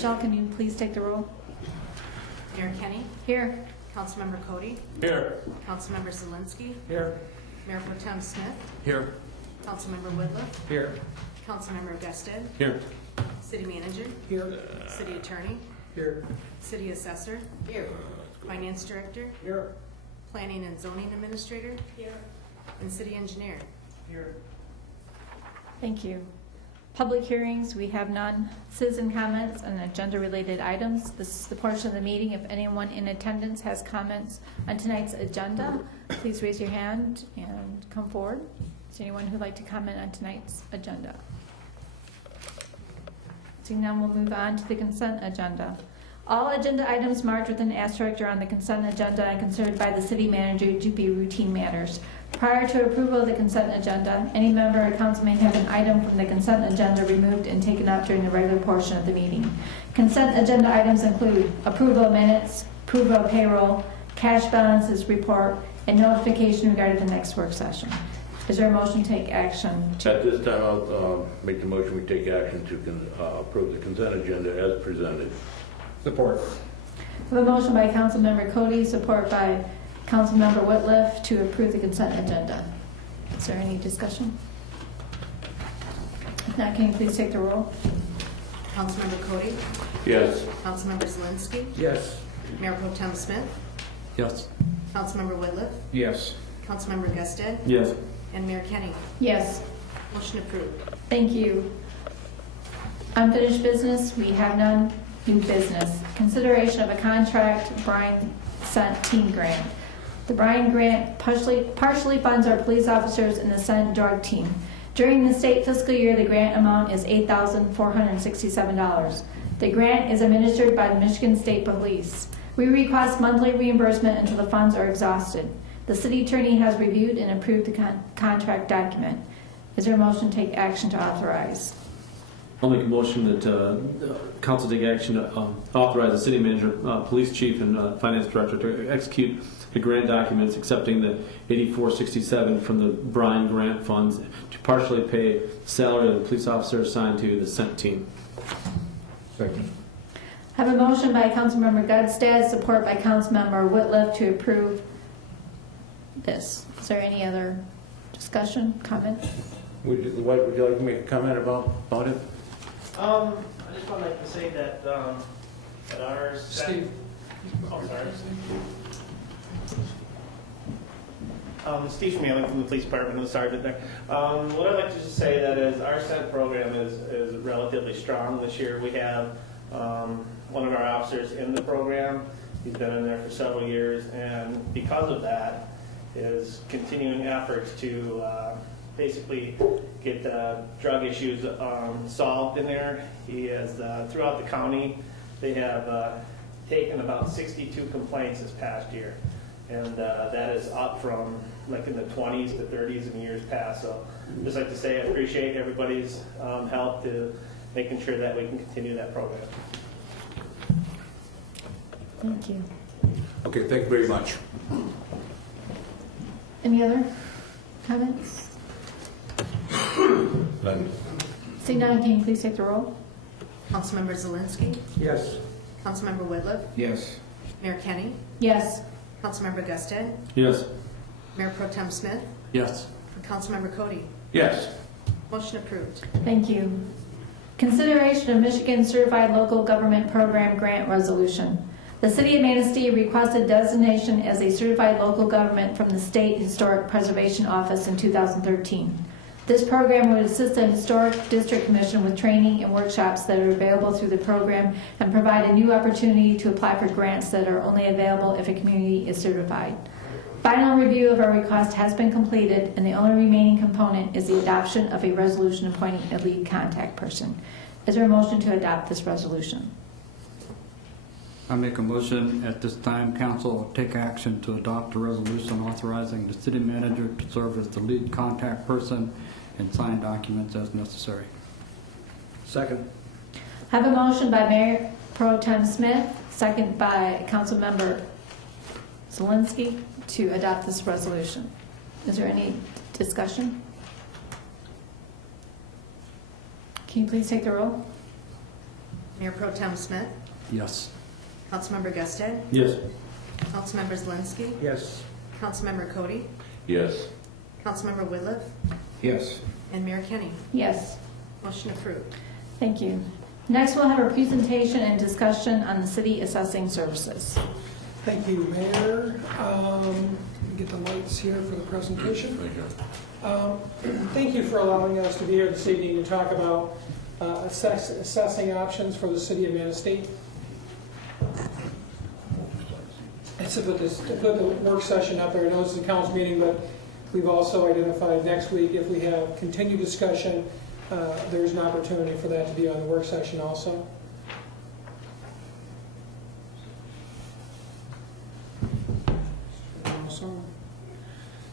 Michelle, can you please take the roll? Mayor Kenny. Here. Councilmember Cody. Here. Councilmember Zielinski. Here. Mayor Pro Tem Smith. Here. Councilmember Whitliff. Here. Councilmember Gusted. Here. City Manager. Here. City Attorney. Here. City Assessor. Here. Finance Director. Here. Planning and Zoning Administrator. Here. And City Engineer. Here. Thank you. Public hearings, we have none. Citizen comments on agenda-related items. This is the portion of the meeting. If anyone in attendance has comments on tonight's agenda, please raise your hand and come forward. Is there anyone who'd like to comment on tonight's agenda? Seeing none, we'll move on to the consent agenda. All agenda items marked with an asterisk are on the consent agenda and considered by the city manager to be routine matters. Prior to approval of the consent agenda, any member or council may have an item from the consent agenda removed and taken up during the regular portion of the meeting. Consent agenda items include approval of minutes, approval of payroll, cash balances report, and notification regarding the next work session. Is there a motion to take action? At this time, I'll make the motion we take action to approve the consent agenda as presented. Support. We have a motion by Councilmember Cody, support by Councilmember Whitliff to approve the consent agenda. Is there any discussion? If not, can you please take the roll? Councilmember Cody. Yes. Councilmember Zielinski. Yes. Mayor Pro Tem Smith. Yes. Councilmember Whitliff. Yes. Councilmember Gusted. Yes. And Mayor Kenny. Yes. Motion approved. Thank you. Unfinished business, we have none. New business. Consideration of a contract Bryan Sent Team Grant. The Bryan Grant partially funds our police officers in the Sent Drug Team. During the state fiscal year, the grant amount is $8,467. The grant is administered by the Michigan State Police. We request monthly reimbursement until the funds are exhausted. The city attorney has reviewed and approved the contract document. Is there a motion to take action to authorize? I'll make a motion that council take action to authorize the city manager, police chief, and finance director to execute the grant documents accepting the $8,467 from the Bryan Grant funds to partially pay the salary of the police officer assigned to the Sent team. Second. I have a motion by Councilmember Gudstad, support by Councilmember Whitliff to approve this. Is there any other discussion, comment? Would you like to make a comment about it? I just would like to say that at our Steve. Oh, sorry. Steve Schmeling from the police department, who's sergeant there. What I'd like to just say that is our SENT program is relatively strong this year. We have one of our officers in the program. He's been in there for several years, and because of that, is continuing efforts to basically get drug issues solved in there. He has, throughout the county, they have taken about 62 complaints this past year. And that is up from like in the 20s to 30s in years past. So just like to say I appreciate everybody's help to making sure that we can continue that program. Thank you. Okay, thank you very much. Any other comments? None. Seeing none, can you please take the roll? Councilmember Zielinski. Yes. Councilmember Whitliff. Yes. Mayor Kenny. Yes. Councilmember Gusted. Yes. Mayor Pro Tem Smith. Yes. And Councilmember Cody. Yes. Motion approved. Thank you. Consideration of Michigan Certified Local Government Program Grant Resolution. The City of Manistee requested designation as a certified local government from the State Historic Preservation Office in 2013. This program would assist the Historic District Commission with training and workshops that are available through the program and provide a new opportunity to apply for grants that are only available if a community is certified. Final review of our request has been completed, and the only remaining component is the adoption of a resolution appointing a lead contact person. Is there a motion to adopt this resolution? I make a motion at this time, council will take action to adopt a resolution authorizing the city manager to serve as the lead contact person and sign documents as necessary. Second. I have a motion by Mayor Pro Tem Smith, second by Councilmember Zielinski to adopt this resolution. Is there any discussion? Can you please take the roll? Mayor Pro Tem Smith, Yes. Councilmember Gaston, Yes. Councilmember Zelinski, Yes. Councilmember Cody, Yes. Councilmember Whitliff, Yes. and Mayor Kenny. Yes. Motion approved. Thank you. Next, we'll have a presentation and discussion on the city assessing services. Thank you, Mayor. Get the lights here for the presentation. Thank you for allowing us to be here this evening to talk about assessing options for the city of Manistee. It's to put the work session up there. I know it's a council meeting, but we've also identified next week, if we have continued discussion, there's an opportunity for that to be on the work session also.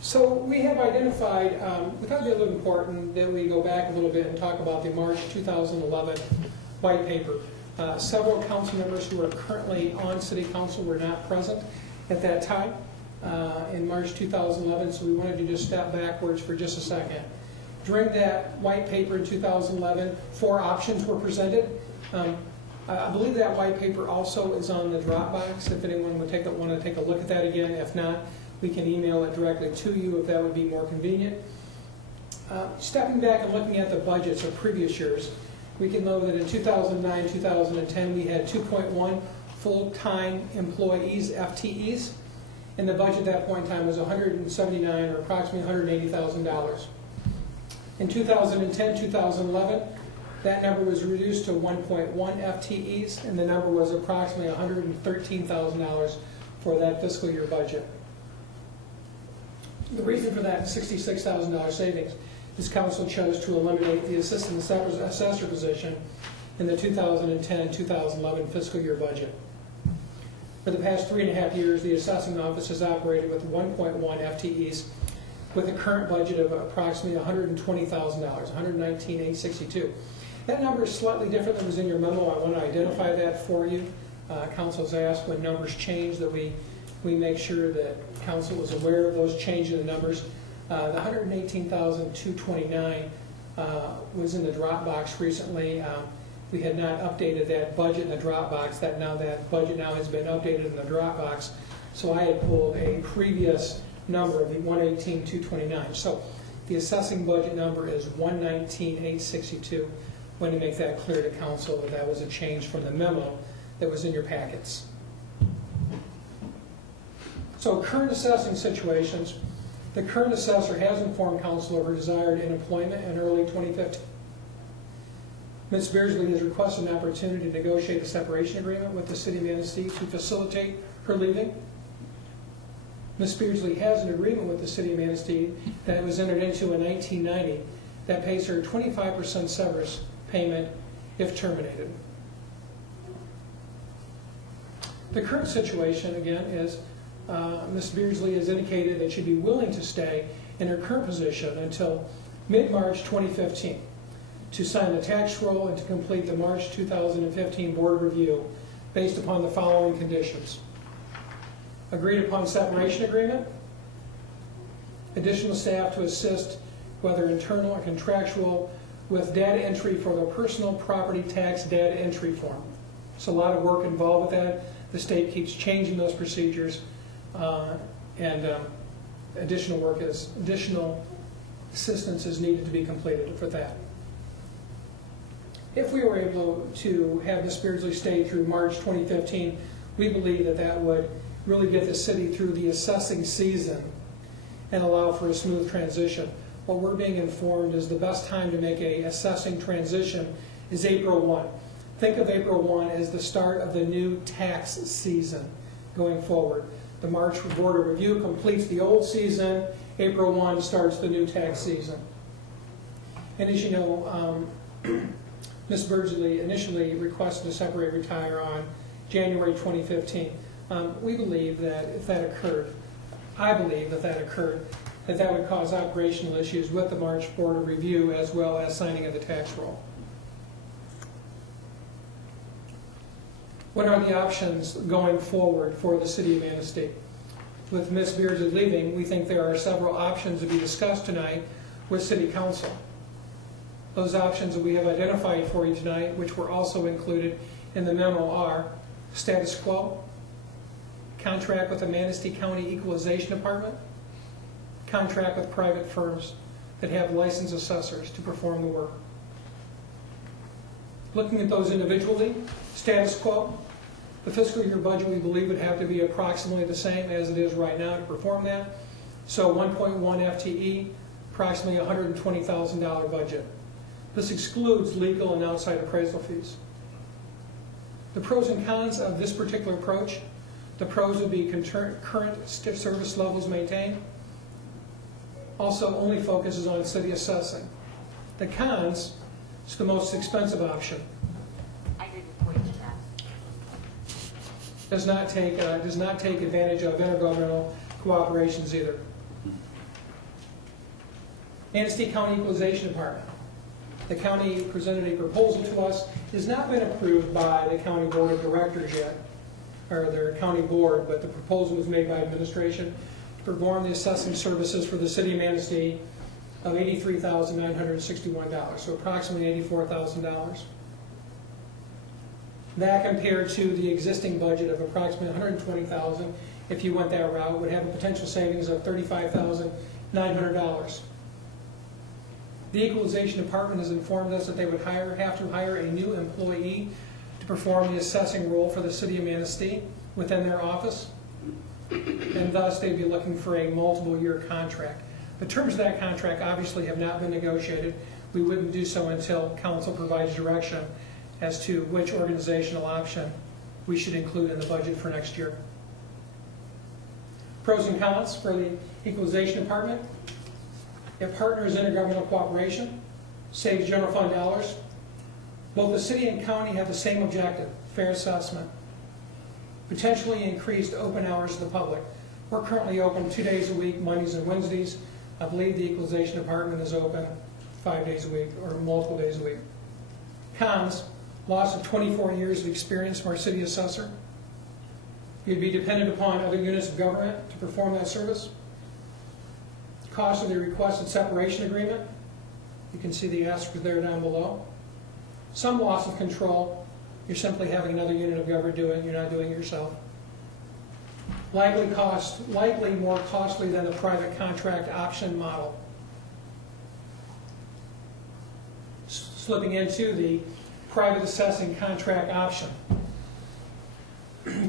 So we have identified, we thought it'd be a little important that we go back a little bit and talk about the March 2011 white paper. Several council members who are currently on city council were not present at that time in March 2011, so we wanted to just step backwards for just a second. During that white paper in 2011, 4 options were presented. I believe that white paper also is on the Dropbox, if anyone would want to take a look at that again. If not, we can email it directly to you if that would be more convenient. Stepping back and looking at the budgets of previous years, we can know that in 2009, 2010, we had 2.1 full-time employees, FTEs, and the budget at that point in time was $179 or approximately $180,000. In 2010, 2011, that number was reduced to 1.1 FTEs, and the number was approximately $113,000 for that fiscal year budget. The reason for that $66,000 savings is council chose to eliminate the assistant assessor position in the 2010 and 2011 fiscal year budget. For the past 3.5 years, the assessing office has operated with 1.1 FTEs with a current budget of approximately $120,000, $119,862. That number is slightly different than was in your memo. I want to identify that for you. Council's asked when numbers change that we make sure that council is aware of those changes in the numbers. The $118,229 was in the Dropbox recently. We had not updated that budget in the Dropbox. That budget now has been updated in the Dropbox. So I had pulled a previous number of the $118,229. So the assessing budget number is $119,862. Want to make that clear to council that that was a change from the memo that was in your packets. So current assessing situations, the current assessor has informed council of her desired in employment in early 2015. Ms. Beardsley has requested an opportunity to negotiate a separation agreement with the City of Manistee to facilitate her leaving. Ms. Beardsley has an agreement with the City of Manistee that was entered into in 1990 that pays her 25% severance payment if terminated. The current situation, again, is Ms. Beardsley has indicated that she'd be willing to stay in her current position until mid-March 2015 to sign the tax roll and to complete the March 2015 board review based upon the following conditions. Agreed upon separation agreement, additional staff to assist, whether internal or contractual, with data entry for the personal property tax data entry form. It's a lot of work involved with that. The state keeps changing those procedures, and additional assistance is needed to be completed for that. If we were able to have Ms. Beardsley stay through March 2015, we believe that that would really get the city through the assessing season and allow for a smooth transition. What we're being informed is the best time to make a assessing transition is April 1. Think of April 1 as the start of the new tax season going forward. The March Board of Review completes the old season. April 1 starts the new tax season. And as you know, Ms. Beardsley initially requested to separate retire on January 2015. We believe that if that occurred, I believe that that occurred, that would cause operational issues with the March Board of Review as well as signing of the tax roll. What are the options going forward for the City of Manistee? With Ms. Beardsley leaving, we think there are several options to be discussed tonight with City Council. Those options that we have identified for you tonight, which were also included in the memo are status quo, contract with the Manistee County Equalization Department, contract with private firms that have licensed assessors to perform the work. Looking at those individually, status quo, the fiscal year budget we believe would have to be approximately the same as it is right now to perform that. So 1.1 FTE, approximately $120,000 budget. This excludes legal and outside appraisal fees. The pros and cons of this particular approach: the pros would be current service levels maintained. Also only focuses on city assessing. The cons, it's the most expensive option. I didn't point to that. Does not take advantage of intergovernmental cooperations either. Manistee County Equalization Department. The county presented a proposal to us. It has not been approved by the county board of directors yet, or their county board, but the proposal was made by administration to perform the assessing services for the city of Manistee of $83,961, so approximately $84,000. That compared to the existing budget of approximately $120,000, if you went that route, would have a potential savings of $35,900. The Equalization Department has informed us that they would have to hire a new employee to perform the assessing role for the city of Manistee within their office, and thus they'd be looking for a multiple-year contract. The terms of that contract obviously have not been negotiated. We wouldn't do so until council provides direction as to which organizational option we should include in the budget for next year. Pros and cons for the Equalization Department: it partners intergovernmental cooperation, saves general fund dollars. Both the city and county have the same objective: fair assessment. Potentially increased open hours to the public. We're currently open 2 days a week, Mondays and Wednesdays. I believe the Equalization Department is open 5 days a week or multiple days a week. Cons: loss of 24 years of experience from our city assessor. You'd be dependent upon other units of government to perform that service. Cost of the requested separation agreement. You can see the asterisk there down below. Some loss of control. You're simply having another unit of government do it, you're not doing it yourself. Likely more costly than the private contract option model. Slipping into the private assessing contract option.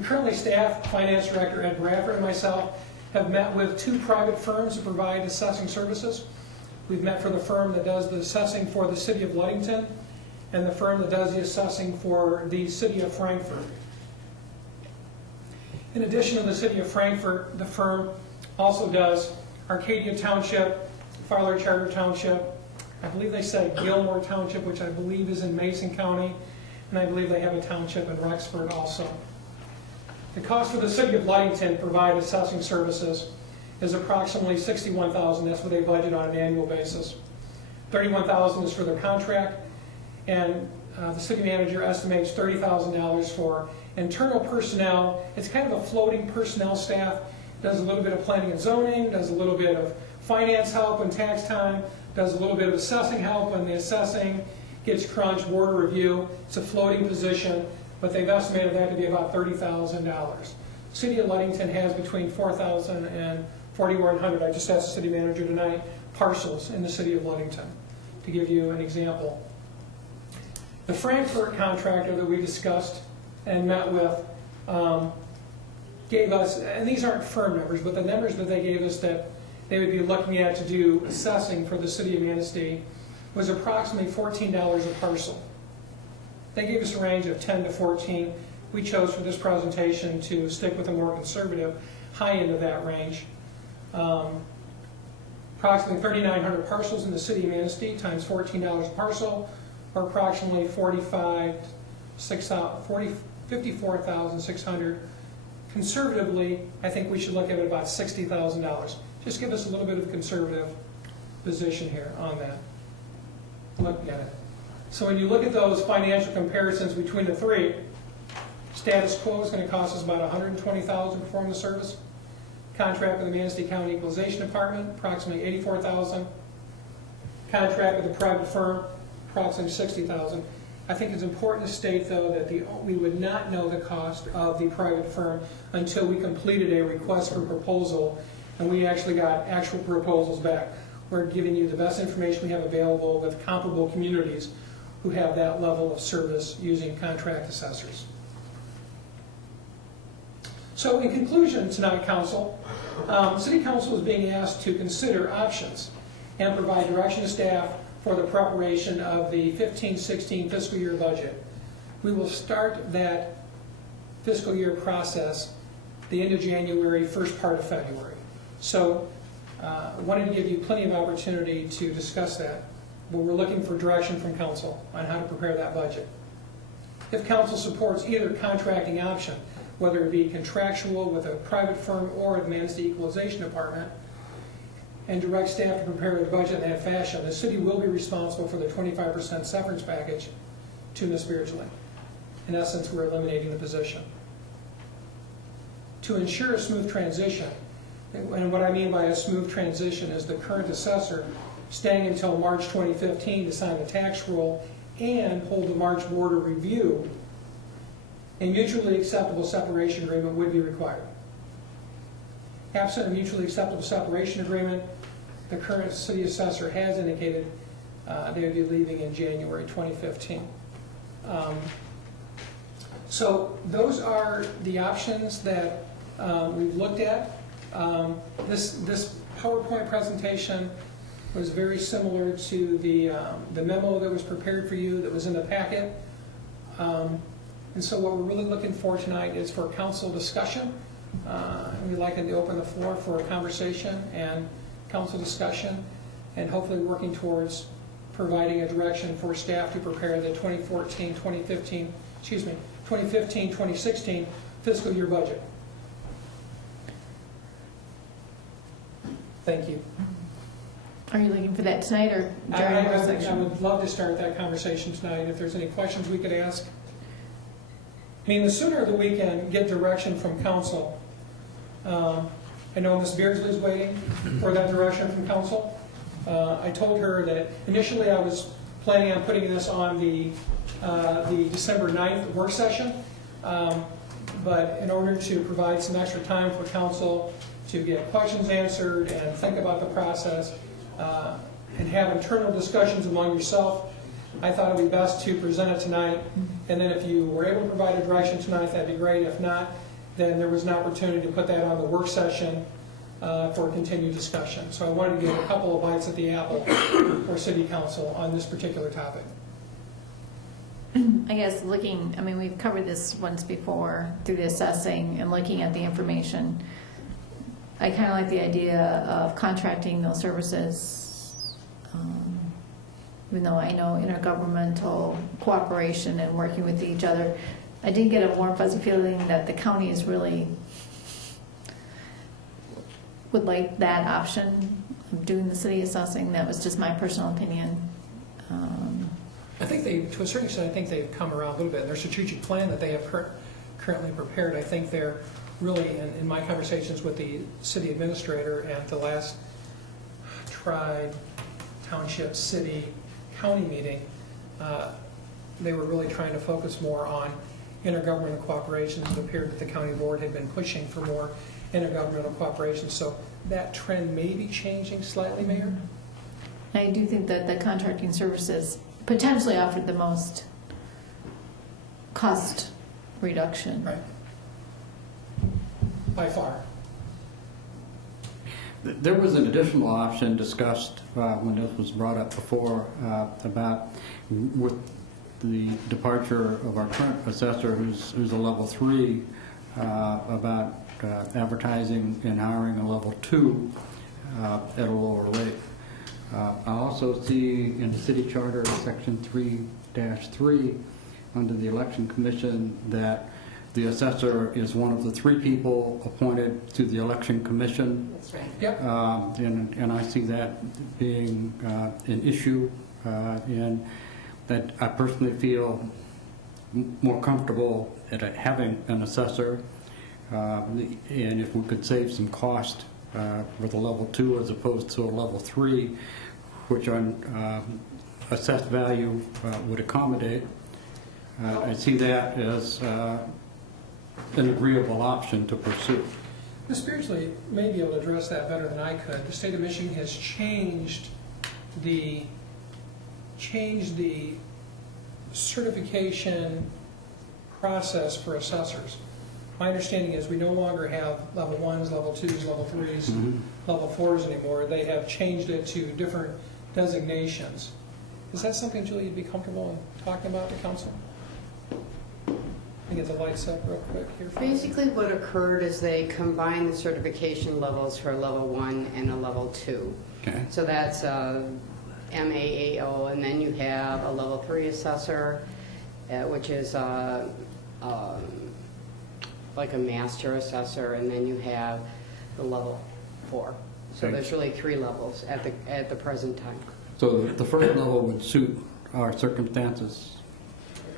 Currently, staff, Finance Director Ed Bradford and myself have met with 2 private firms to provide assessing services. We've met for the firm that does the assessing for the city of Ludington and the firm that does the assessing for the city of Frankfort. In addition to the city of Frankfort, the firm also does Arcadia Township, Fowler Charter Township, I believe they said Gilmore Township, which I believe is in Mason County, and I believe they have a township in Rexford also. The cost for the city of Ludington to provide assessing services is approximately $61,000. That's what they budget on an annual basis. $31,000 is for their contract, and the city manager estimates $30,000 for internal personnel. It's kind of a floating personnel staff. Does a little bit of planning and zoning, does a little bit of finance help when tax time, does a little bit of assessing help when the assessing gets crunched, board review. It's a floating position, but they've estimated that to be about $30,000. City of Ludington has between 4,000 and 4,100, I just asked the city manager tonight, parcels in the city of Ludington, to give you an example. The Frankfurt contractor that we discussed and met with gave us, and these aren't firm numbers, but the numbers that they gave us that they would be looking at to do assessing for the city of Manistee was approximately $14 a parcel. They gave us a range of 10 to 14. We chose for this presentation to stick with a more conservative high end of that range. Approximately 3,900 parcels in the city of Manistee times $14 a parcel, or approximately $54,600. Conservatively, I think we should look at it about $60,000. Just give us a little bit of a conservative position here on that. Look at it. So when you look at those financial comparisons between the three, status quo is going to cost us about $120,000 to perform the service. Contract with the Manistee County Equalization Department, approximately $84,000. Contract with a private firm, approximately $60,000. I think it's important to state, though, that we would not know the cost of the private firm until we completed a request for proposal, and we actually got actual proposals back. We're giving you the best information we have available with comparable communities who have that level of service using contract assessors. So in conclusion tonight, Council, City Council is being asked to consider options and provide direction to staff for the preparation of the 15-16 fiscal year budget. We will start that fiscal year process the end of January, first part of February. So I wanted to give you plenty of opportunity to discuss that, but we're looking for direction from Council on how to prepare that budget. If Council supports either contracting option, whether it be contractual with a private firm or the Manistee Equalization Department, and direct staff to prepare the budget in that fashion, the city will be responsible for the 25% severance package to Ms. Beardsley. In essence, we're eliminating the position. To ensure a smooth transition, and what I mean by a smooth transition is the current assessor staying until March 2015 to sign the tax roll and hold the March board of review, a mutually acceptable separation agreement would be required. Absent a mutually acceptable separation agreement, the current city assessor has indicated they would be leaving in January 2015. So those are the options that we've looked at. This PowerPoint presentation was very similar to the memo that was prepared for you that was in the packet. And so what we're really looking for tonight is for council discussion. We'd like to open the floor for a conversation and council discussion, and hopefully working towards providing a direction for staff to prepare the 2015-2016 fiscal year budget. Thank you. Are you looking for that tonight or during our I section? would love to start that conversation tonight. If there's any questions we could ask. I mean, the sooner that we can get direction from council, I know Ms. Beardsley is waiting for that direction from council. I told her that initially I was planning on putting this on the December 9th work session, but in order to provide some extra time for council to get questions answered and think about the process and have internal discussions among yourself, I thought it would be best to present it tonight, and then if you were able to provide a direction tonight, that'd be great. If not, then there was an opportunity to put that on the work session for continued discussion. So I wanted to give a couple of bites at the apple for City Council on this particular topic. I guess we've covered this once before through the assessing and looking at the information. I kind of like the idea of contracting those services, even though I know intergovernmental cooperation and working with each other. I did get a warm, fuzzy feeling that the county is really would like that option of doing the city assessing. That was just my personal opinion. I think to a certain extent, I think they've come around a little bit. Their strategic plan that they have currently prepared, I think they're really, in my conversations with the city administrator at the last tribe, township, city, county meeting, they were really trying to focus more on intergovernmental cooperation. It appeared that the county board had been pushing for more intergovernmental cooperation. So that trend may be changing slightly, Mayor. I do think that the contracting services potentially offered the most cost reduction. Right. By far. There was an additional option discussed when this was brought up before about with the departure of our current assessor, who's a level 3, about advertising and hiring a level 2 at a lower rate. I also see in the city charter, section 3-3, under the election commission, that the assessor is one of the 3 people appointed to the election commission. That's right. Yep. And I see that being an issue, and that I personally feel more comfortable at having an assessor, and if we could save some cost with a level 2 as opposed to a level 3, which on assessed value would accommodate, I see that as an agreeable option to pursue. Ms. Beardsley may be able to address that better than I could. The state of Michigan has changed the certification process for assessors. My understanding is we no longer have level 1s, level 2s, level 3s, level 4s anymore. They have changed it to different designations. Is that something, Julie, you'd be comfortable in talking about to council? I think it's a light set real quick here. Basically what occurred is they combined the certification levels for a level 1 and a level 2. Okay. So that's MAAO, and then you have a level 3 assessor, which is like a master assessor, and then you have the level 4. So Okay. there's really 3 levels at the present time. So the first level would suit our circumstances.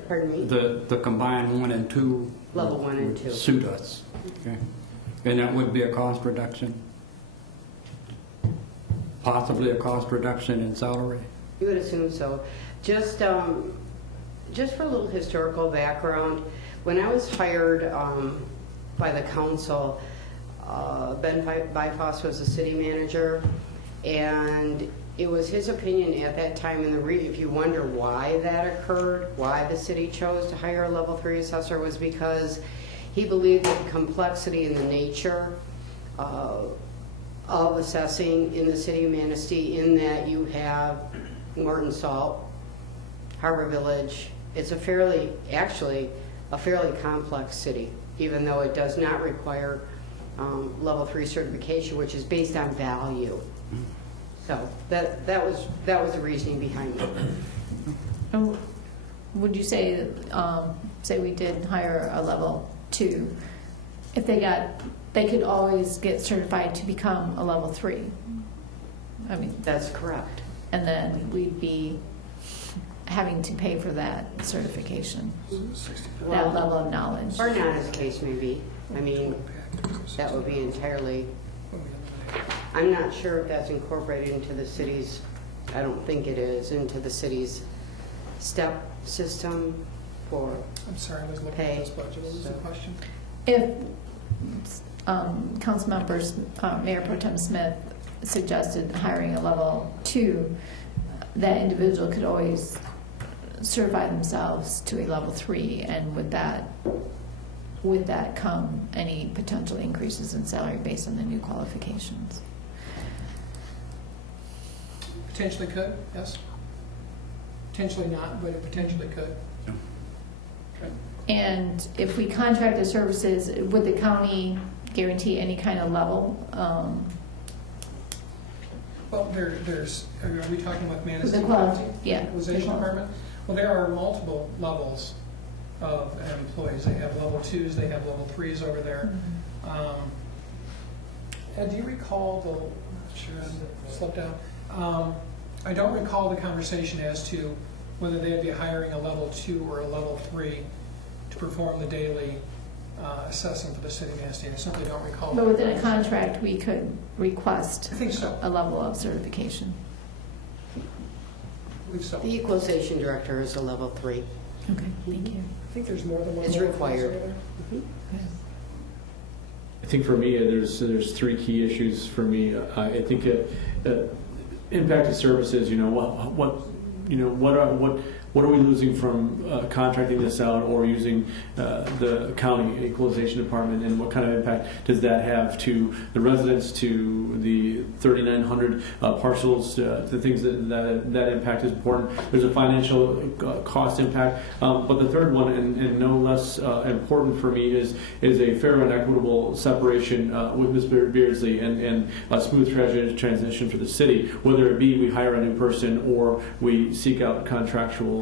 Pardon me? The combined 1 and 2 Level 1 and would 2. suit us. Okay. And that would be a cost reduction? Possibly a cost reduction in salary? You would assume so. Just for a little historical background, when I was hired by the council, Ben Bifos was the city manager, and it was his opinion at that time, and if you wonder why that occurred, why the city chose to hire a level 3 assessor, was because he believed that the complexity and the nature of assessing in the city of Manistee, in that you have Morton Salt, Harbor Village. It's actually a fairly complex city, even though it does not require level 3 certification, which is based on value. So that was the reasoning behind it. And would you say, say we did hire a level 2, if they could always get certified to become a level 3? I mean, That's correct. and then we'd be having to pay for that certification, that level of knowledge. Or not, as the case may be. I mean, that would be entirely, I'm not sure if that's incorporated into the city's, I don't think it is, into the city's step system for, I'm sorry, I was looking at this budget. What was the question? If council members, Mayor Pro Tem Smith suggested hiring a level 2, that individual could always certify themselves to a level 3, and would that come any potential increases in salary based on the new qualifications? Potentially could, yes. Potentially not, but it potentially could. And if we contract the services, would the county guarantee any kind of level? Well, there's, are we talking about Manistee The County? yeah. Equalization Department? Well, there are multiple levels of employees. They have level 2s, they have level 3s over there. Do you recall slept out. I don't recall the conversation as to whether they'd be hiring a level 2 or a level 3 to perform the daily assessing for the city of Manistee. I simply don't recall. But within a contract, we could request I think so. a level of certification. I believe so. the equalization director is a level 3. Okay, thank you. I think there's more than one. It's level required. over there. I think for me, there's 3 key issues for me. I think impacted services. What are we losing from contracting this out or using the county equalization department, and what kind of impact does that have to the residents, to the 3,900 parcels, the things that impact is important. There's a financial cost impact, but the third one, and no less important for me, is a fair and equitable separation with Ms. Beardsley and a smooth transition for the city, whether it be we hire a new person or we seek out contractual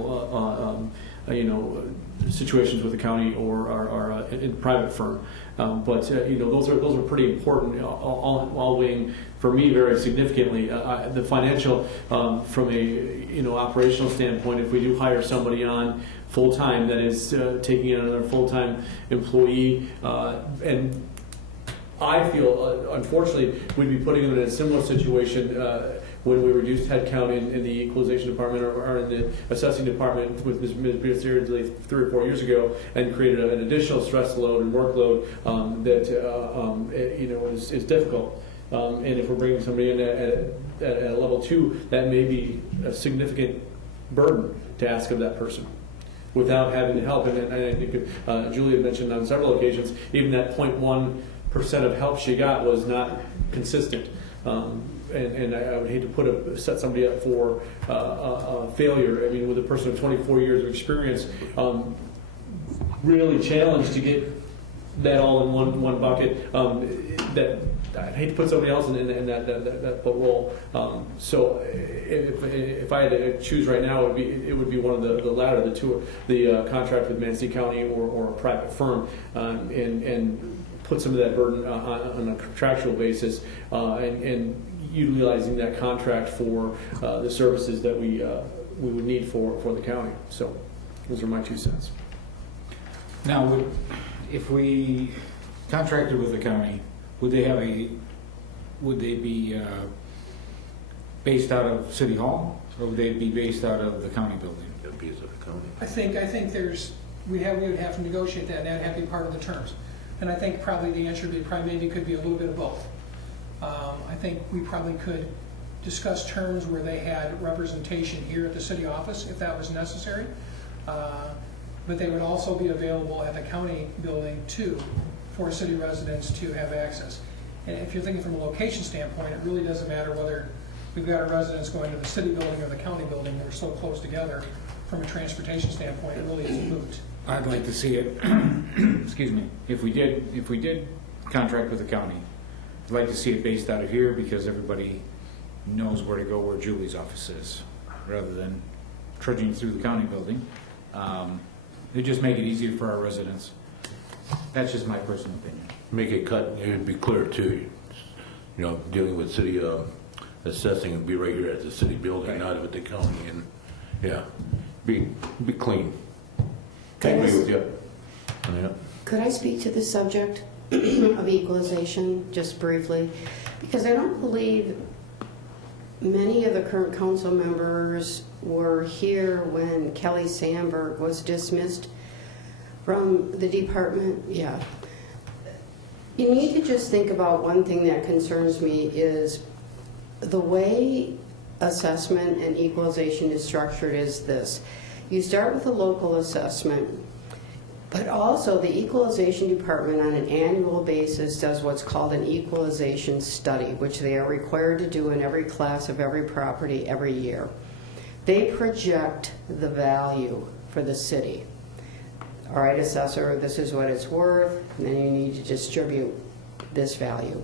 situations with the county or our private firm. But those are pretty important, all weighing for me very significantly. The financial, from a operational standpoint, if we do hire somebody on full time, that is taking in another full time employee, and I feel, unfortunately, we'd be putting them in a similar situation when we reduced headcount in the equalization department or in the assessing department with Ms. Beardsley 3 or 4 years ago, and created an additional stress load and workload that is difficult. And if we're bringing somebody in at a level 2, that may be a significant burden to ask of that person without having the help. And I think Julia mentioned on several occasions, even that 0.1% of help she got was not consistent. And I would hate to set somebody up for failure. I mean, with a person of 24 years of experience, really challenged to get that all in one bucket. That I'd hate to put somebody else in that role. So if I had to choose right now, it would be one of the latter, the two, the contract with Manistee County or a private firm, and put some of that burden on a contractual basis, and utilizing that contract for the services that we would need for the county. So those are my 2 cents. Now, if we contracted with the county, would they be based out of City Hall, or would they be based out of the county building? It'd be as a county. I think we would have to negotiate that, and that'd have to be part of the terms. And I think probably the answer would be maybe could be a little bit of both. I think we probably could discuss terms where they had representation here at the city office if that was necessary. But they would also be available at the county building too for city residents to have access. And if you're thinking from a location standpoint, it really doesn't matter whether we've got our residents going to the city building or the county building. They're so close together from a transportation standpoint, it really isn't moot. I'd like to see it, excuse me, if we did contract with the county, I'd like to see it based out of here because everybody knows where to go where Julie's office is, rather than trudging through the county building. It'd just make it easier for our residents. That's just my personal opinion. Make it cut, it would be clear too. You know, dealing with city assessing and be right here at the city building, Right. not at the county, and yeah, be clean. I Can I agree with you. Yeah. Could I speak to the subject of equalization just briefly? Because I don't believe many of the current council members were here when Kelly Sandberg was dismissed from the department. Yeah. You need to just think about one thing that concerns me is the way assessment and equalization is structured is this. You start with a local assessment, but also the equalization department on an annual basis does what's called an equalization study, which they are required to do in every class of every property every year. They project the value for the city. All right, assessor, this is what it's worth, and then you need to distribute this value.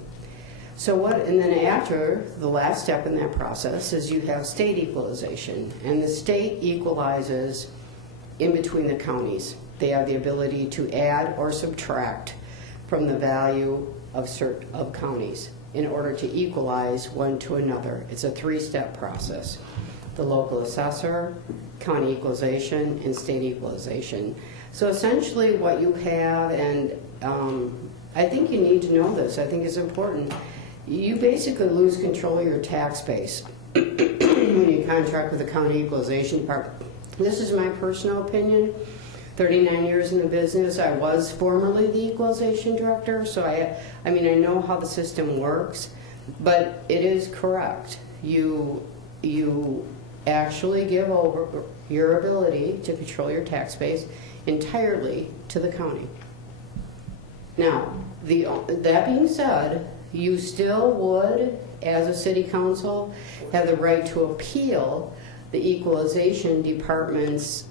And then after, the last step in that process is you have state equalization, and the state equalizes in between the counties. They have the ability to add or subtract from the value of counties in order to equalize one to another. It's a 3-step process. The local assessor, county equalization, and state equalization. So essentially what you have, and I think you need to know this, I think it's important, you basically lose control of your tax base when you contract with the county equalization department. This is my personal opinion. 39 years in the business. I was formerly the equalization director, so I mean, I know how the system works, but it is correct. You actually give over your ability to control your tax base entirely to the county. Now, that being said, you still would, as a city council, have the right to appeal the equalization department's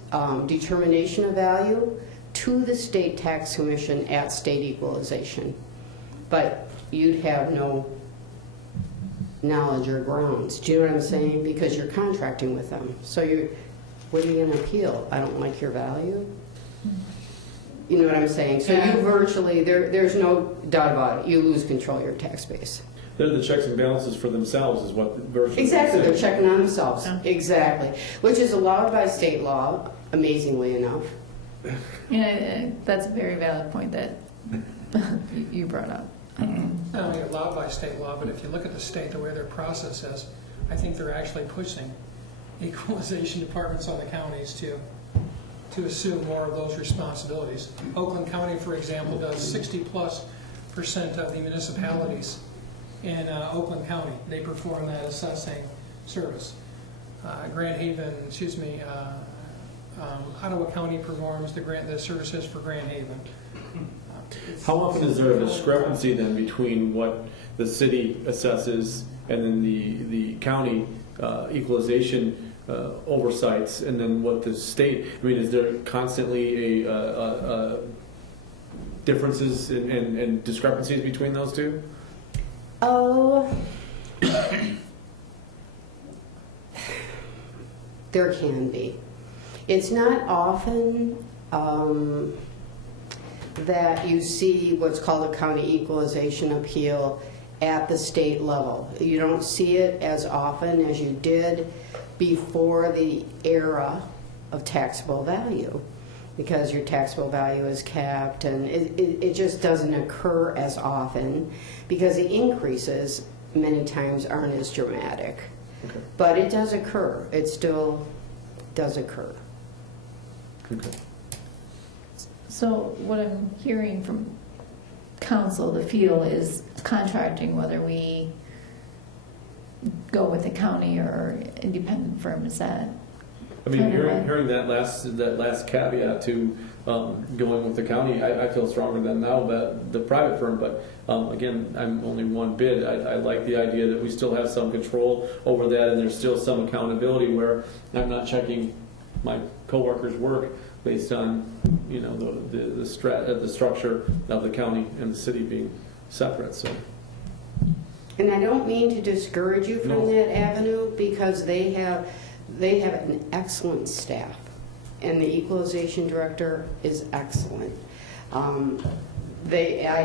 determination of value to the state tax commission at state equalization. But you'd have no knowledge or grounds. Do you know what I'm saying? Because you're contracting with them. So what are you going to appeal? I don't like your value? You know what I'm saying? So you virtually, there's no doubt about it. You lose control of your tax base. They're the checks and balances for themselves is what virtually. Exactly, they're checking on themselves. Yeah. Exactly. Which is allowed by state law, amazingly enough. Yeah, that's a very valid point that you brought up. not only allowed by state law, but if you look at the state, the way their process is, I think they're actually pushing equalization departments on the counties to assume more of those responsibilities. Oakland County, for example, does 60+% of the municipalities in Oakland County. They perform that assessing service. Ottawa County performs the services for Grand Haven. How often is there a discrepancy then between what the city assesses and then the county equalization oversights, and then what the state? I mean, is there constantly a differences and discrepancies between those two? Oh, there can be. It's not often that you see what's called a county equalization appeal at the state level. You don't see it as often as you did before the era of taxable value, because your taxable value is capped, and it just doesn't occur as often because the increases many times aren't as dramatic. Okay. But it does occur. It still does occur. Okay. So what I'm hearing from council, the feel is contracting, whether we go with the county or independent firm. Is that? I mean, kind of hearing that last caveat to going with the county, I feel stronger than now about the private firm. But again, I'm only one bid. I like the idea that we still have some control over that, and there's still some accountability where I'm not checking my coworkers' work based on, you know, the structure of the county and the city being separate. So. And I don't mean to discourage you from that avenue, because they have an excellent staff, and the equalization director is excellent. I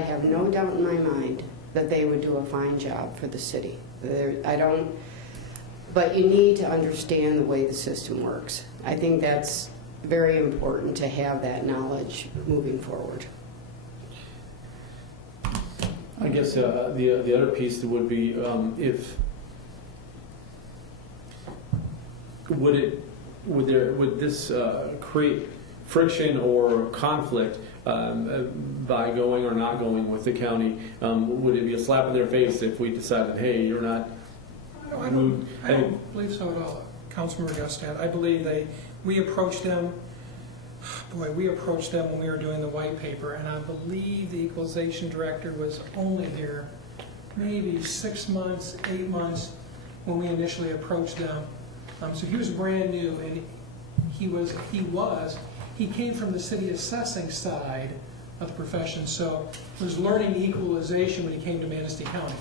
have no doubt in my mind that they would do a fine job for the city. But you need to understand the way the system works. I think that's very important to have that knowledge moving forward. I guess the other piece would be would this create friction or conflict by going or not going with the county? Would it be a slap in their face if we decided, hey, you're not? I don't believe so at all, Councilmember Gustad. I believe we approached them when we were doing the white paper, and I believe the equalization director was only here maybe 6 months, 8 months when we initially approached them. So he was brand new, and he came from the city assessing side of the profession, so he was learning equalization when he came to Manistee County.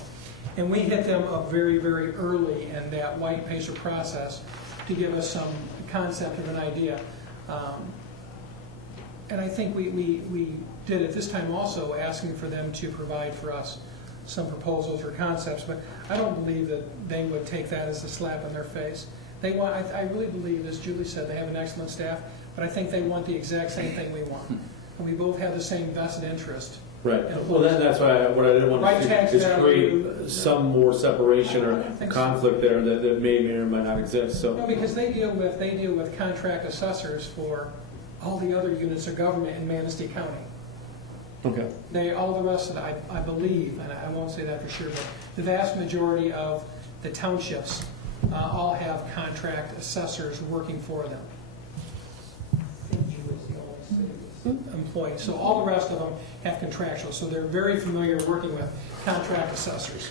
And we hit them up very, very early in that white paper process to give us some concept of an idea. And I think we did at this time also asking for them to provide for us some proposals or concepts, but I don't believe that they would take that as a slap in their face. I really believe, as Julie said, they have an excellent staff, but I think they want the exact same thing we want. And we both have the same vested interest. Right. Well, that's why what I didn't want to do is create some more separation or conflict there that may or may not exist. So. No, because they deal with contract assessors for all the other units of government in Manistee County. Okay. All the rest of it, I believe, and I won't say that for sure, but the vast majority of the townships all have contract assessors working for them. I think he was the only city employee. So all the rest of them have contractual, so they're very familiar working with contract assessors.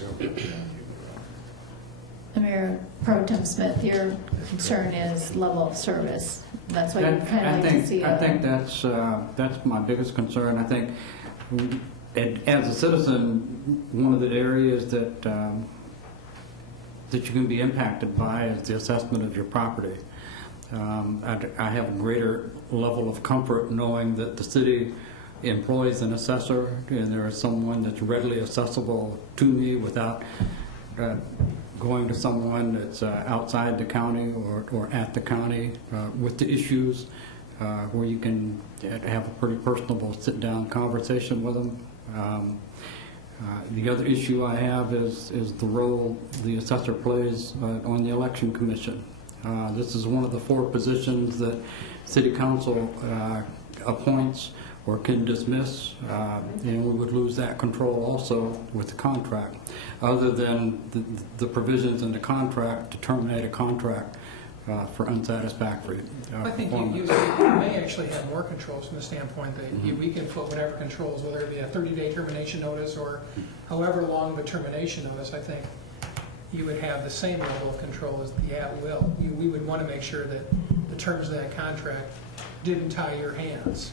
Mayor Pro Tem Smith, your concern is level of service. That's why you kind of like to see. I think that's my biggest concern. I think, as a citizen, one of the areas that you can be impacted by is the assessment of your property. I have a greater level of comfort knowing that the city employs an assessor, and there is someone that's readily accessible to me without going to someone that's outside the county or at the county with the issues, where you can have a pretty personable sit-down conversation with them. The other issue I have is the role the assessor plays on the election commission. This is one of the 4 positions that city council appoints or can dismiss, and we would lose that control also with the contract, other than the provisions in the contract to terminate a contract for unsatisfactory I think you performance. may actually have more controls from the standpoint that we can put whatever controls, whether it be a 30-day termination notice or however long the termination notice. I think you would have the same level of control as the at-will. We would want to make sure that the terms of that contract didn't tie your hands.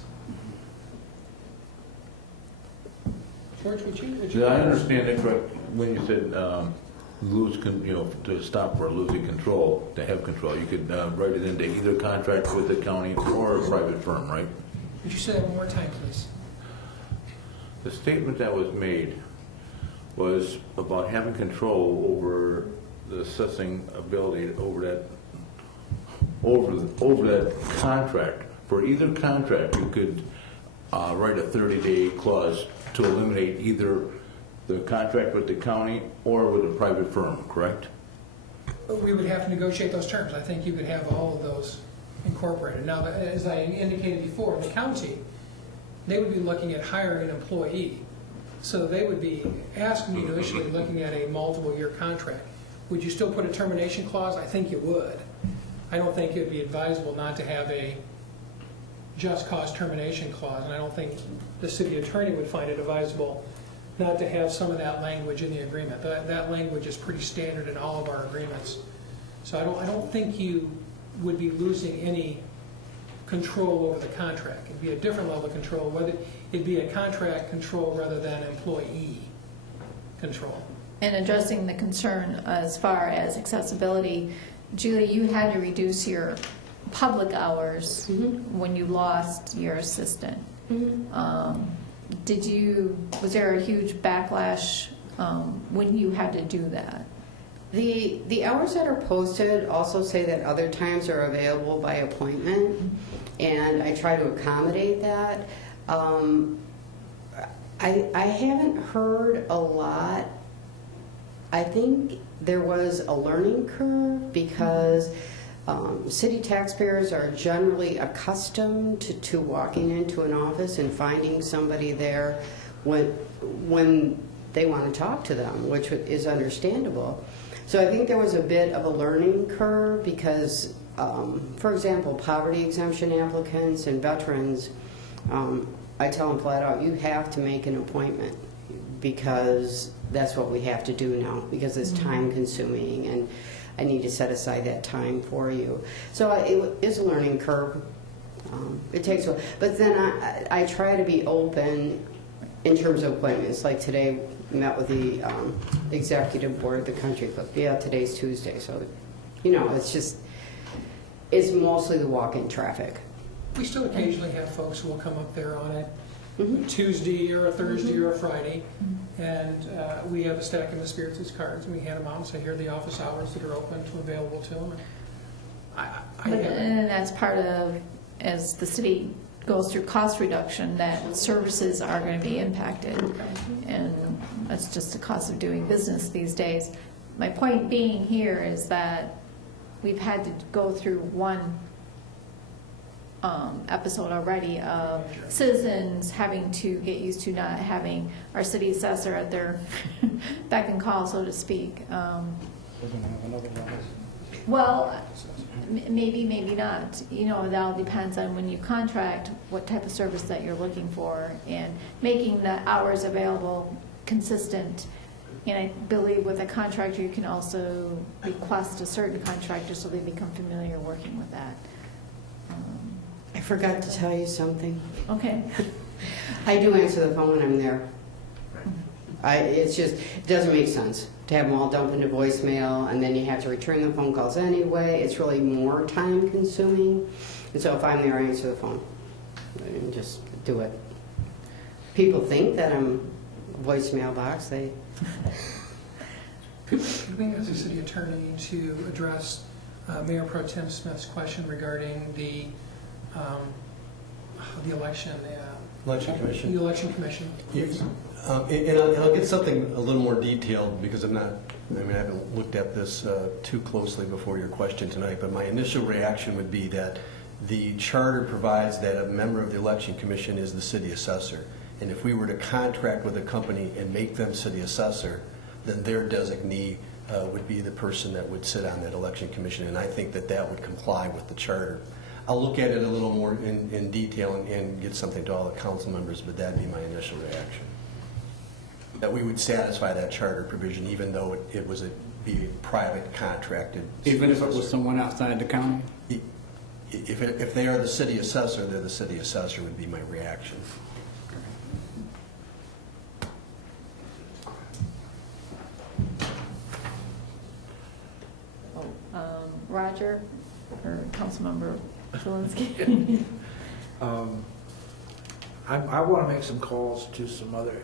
George, would you? Did I understand it correct when you said to stop for losing control, to have control? You could write it into either contract with the county or a private firm, right? Would you say that one more time, please? The statement that was made was about having control over the assessing ability over that contract. For either contract, you could write a 30-day clause to eliminate either the contract with the county or with a private firm, correct? We would have to negotiate those terms. I think you could have all of those incorporated. Now, as I indicated before, the county, they would be looking at hiring an employee. So they would be asking you initially looking at a multiple-year contract. Would you still put a termination clause? I think you would. I don't think it would be advisable not to have a just cause termination clause, and I don't think the city attorney would find it advisable not to have some of that language in the agreement. That language is pretty standard in all of our agreements. So I don't think you would be losing any control over the contract. It'd be a different level of control, whether it'd be a contract control rather than employee control. And addressing the concern as far as accessibility, Julie, you had to reduce your public hours when you lost your assistant. Was there a huge backlash when you had to do that? The hours that are posted also say that other times are available by appointment, and I try to accommodate that. I haven't heard a lot. I think there was a learning curve because city taxpayers are generally accustomed to walking into an office and finding somebody there when they want to talk to them, which is understandable. So I think there was a bit of a learning curve because, for example, poverty exemption applicants and veterans, I tell them flat out, you have to make an appointment because that's what we have to do now because it's time consuming and I need to set aside that time for you. So it is a learning curve. It takes a while. But then I try to be open in terms of appointments. Like today, met with the executive board of the country club. Yeah, today's Tuesday, so it's mostly the walk-in traffic. We still occasionally have folks who will come up there on a Tuesday or a Thursday or a Friday, and we have a stack of the Spirits cards, and we hand them out and say, here are the office hours that are open to available to them. And that's part of, as the city goes through cost reduction, that services are going to be impacted, and that's just the cost of doing business these days. My point being here is that we've had to go through one episode already of citizens having to get used to not having our city assessor at their beck and call, so to speak. Well, maybe not. It all depends on when you contract what type of service that you're looking for and making the hours available consistent. And I believe with a contractor, you can also request a certain contractor so they become familiar working with that. I forgot to tell you something. Okay. I do answer the phone when I'm there. It doesn't make sense to have them all dump into voicemail and then you have to return the phone calls anyway. It's really more time consuming. And so if I'm there, I answer the phone and just do it. People think that I'm a voicemail box. I think as a city attorney to address Mayor Pro Tem Smith's question regarding the election. Election Commission. The election commission. And I'll get something a little more detailed because I haven't looked at this too closely before your question tonight, but my initial reaction would be that the charter provides that a member of the election commission is the city assessor. And if we were to contract with a company and make them city assessor, then their designee would be the person that would sit on that election commission. And I think that that would comply with the charter. I'll look at it a little more in detail and get something to all the council members, but that'd be my initial reaction. That we would satisfy that charter provision even though it was be a private contracted. Even if it was someone outside the county? If they are the city assessor, they're the city assessor would be my reaction. Roger or Councilmember Zelinski? I want to make some calls to some other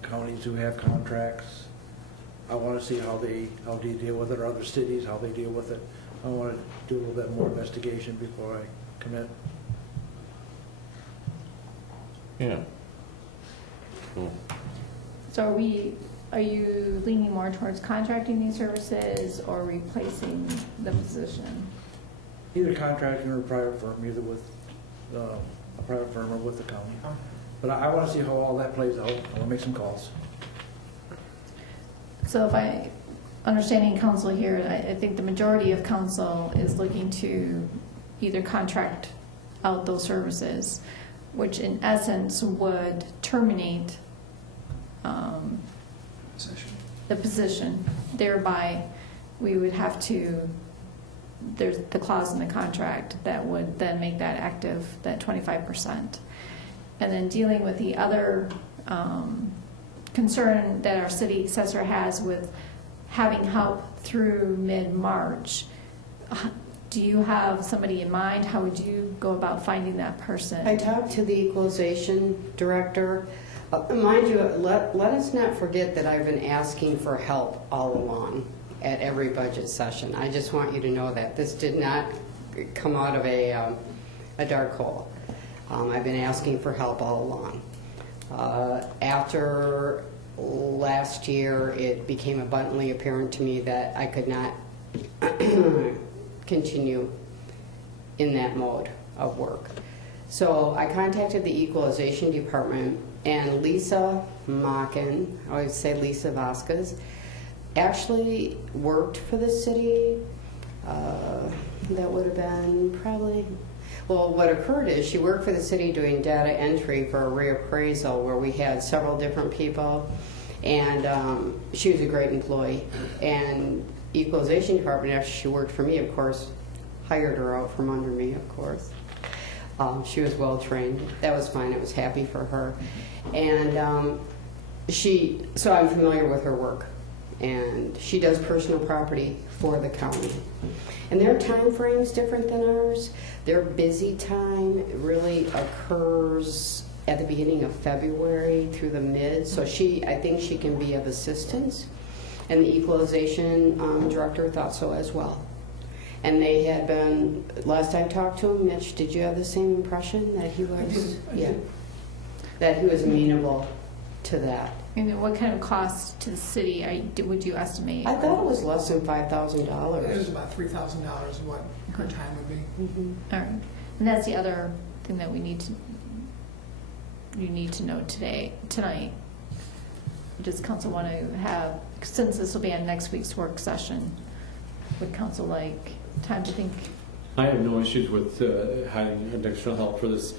counties who have contracts. I want to see how they deal with it, or other cities, how they deal with it. I want to do a little bit more investigation before I commit. Yeah. Cool. So are you leaning more towards contracting these services or replacing the position? Either contracting or a private firm, either with a private firm or with the county. But I want to see how all that plays out. I want to make some calls. So if I, understanding council here, I think the majority of council is looking to either contract out those services, which in essence would terminate the position. Thereby, we would have to, there's the clause in the contract that would then make that active, that 25%. And then dealing with the other concern that our city assessor has with having help through mid-March, do you have somebody in mind? How would you go about finding that person? I talked to the equalization director. Mind you, let us not forget that I've been asking for help all along at every budget session. I just want you to know that. This did not come out of a dark hole. I've been asking for help all along. After last year, it became abundantly apparent to me that I could not continue in that mode of work. So I contacted the equalization department, and Lisa Macken, I always say Lisa Vasquez, actually worked for the city. That would have been probably, well, what occurred is she worked for the city doing data entry for a reappraisal where we had several different people, and she was a great employee. And equalization department, after she worked for me, of course, hired her out from under me, of course. She was well trained. That was fine. I was happy for her. And so I'm familiar with her work. And she does personal property for the county. And their time frame's different than ours. Their busy time really occurs at the beginning of February through the mid. So I think she can be of assistance. And the equalization director thought so as well. And they had been, last I talked to him, Mitch, did you have the same impression that he was? I did. That he was amenable to that. And what kind of cost to the city would you estimate? I thought it was less than $5,000. It was about $3,000 what her time would be. Mm-hmm. All right. And that's the other thing that you need to know tonight. Does council want to have, since this will be on next week's work session, would council like time to think? I have no issues with having additional help for this.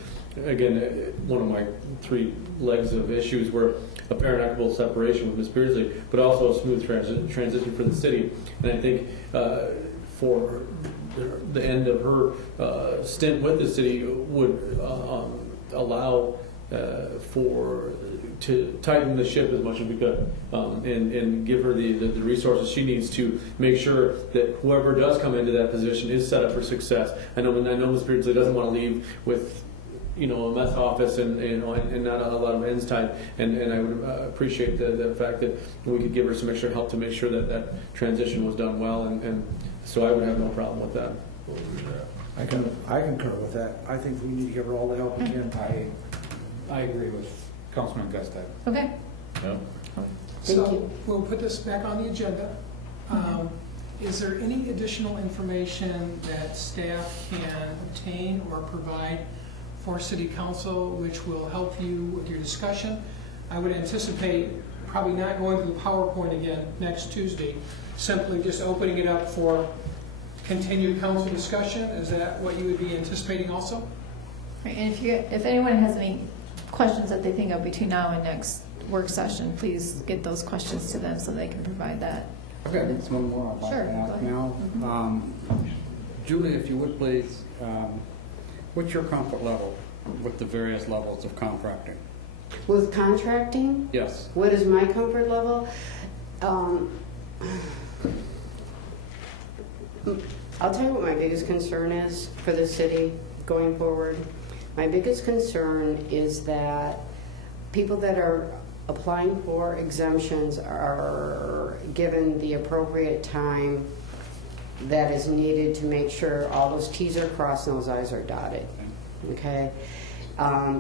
Again, one of my three legs of issues were a fair and equitable separation with Ms. Beardsley, but also a smooth transition for the city. And I think for the end of her stint with the city would allow to tighten the ship as much as we could, and give her the resources she needs to make sure that whoever does come into that position is set up for success. I know Ms. Beardsley doesn't want to leave with a mess office and not a lot of ends tied, and I would appreciate the fact that we could give her some extra help to make sure that transition was done well, and so I would have no problem with that. I concur with that. I think we need to give her all the help we can. I agree with Councilman Gustaf. Okay. Yeah. Thank So you. we'll put this back on the agenda. Is there any additional information that staff can obtain or provide for City Council which will help you with your discussion? I would anticipate probably not going to the PowerPoint again next Tuesday, simply just opening it up for continued council discussion. Is that what you would be anticipating also? Right, and if anyone has any questions that they think of between now and next work session, please get those questions to them so they can provide that. Okay, just one more I'd like Sure, to go ask ahead. now. Julie, if you would please, what's your comfort level with the various levels of contracting? With contracting, Yes. what is my comfort level? I'll tell you what my biggest concern is for the city going forward. My biggest concern is that people that are applying for exemptions are given the appropriate time that is needed to make sure all those T's are crossed and those I's are dotted. Okay?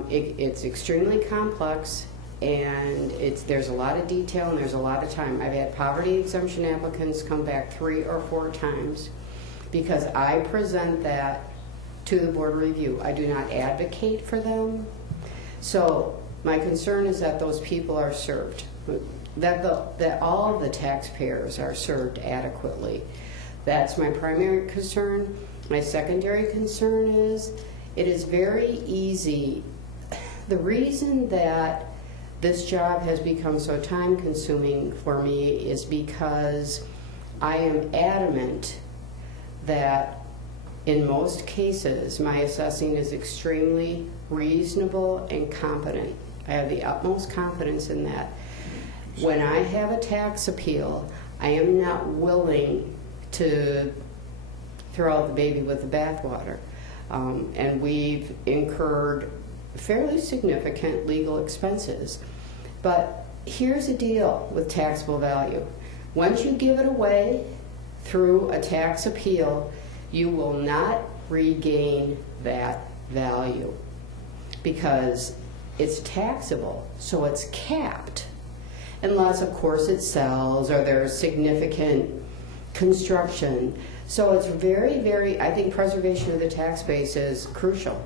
It's extremely complex, and there's a lot of detail and there's a lot of time. I've had poverty exemption applicants come back 3 or 4 times because I present that to the board review. I do not advocate for them. So my concern is that those people are served, that all of the taxpayers are served adequately. That's my primary concern. My secondary concern is it is very easy. The reason that this job has become so time consuming for me is because I am adamant that in most cases my assessing is extremely reasonable and competent. I have the utmost confidence in that. When I have a tax appeal, I am not willing to throw out the baby with the bathwater. And we've incurred fairly significant legal expenses. But here's the deal with taxable value. Once you give it away through a tax appeal, you will not regain that value because it's taxable, so it's capped. Unless, of course, it sells or there's significant construction. So it's very, very, I think preservation of the tax base is crucial.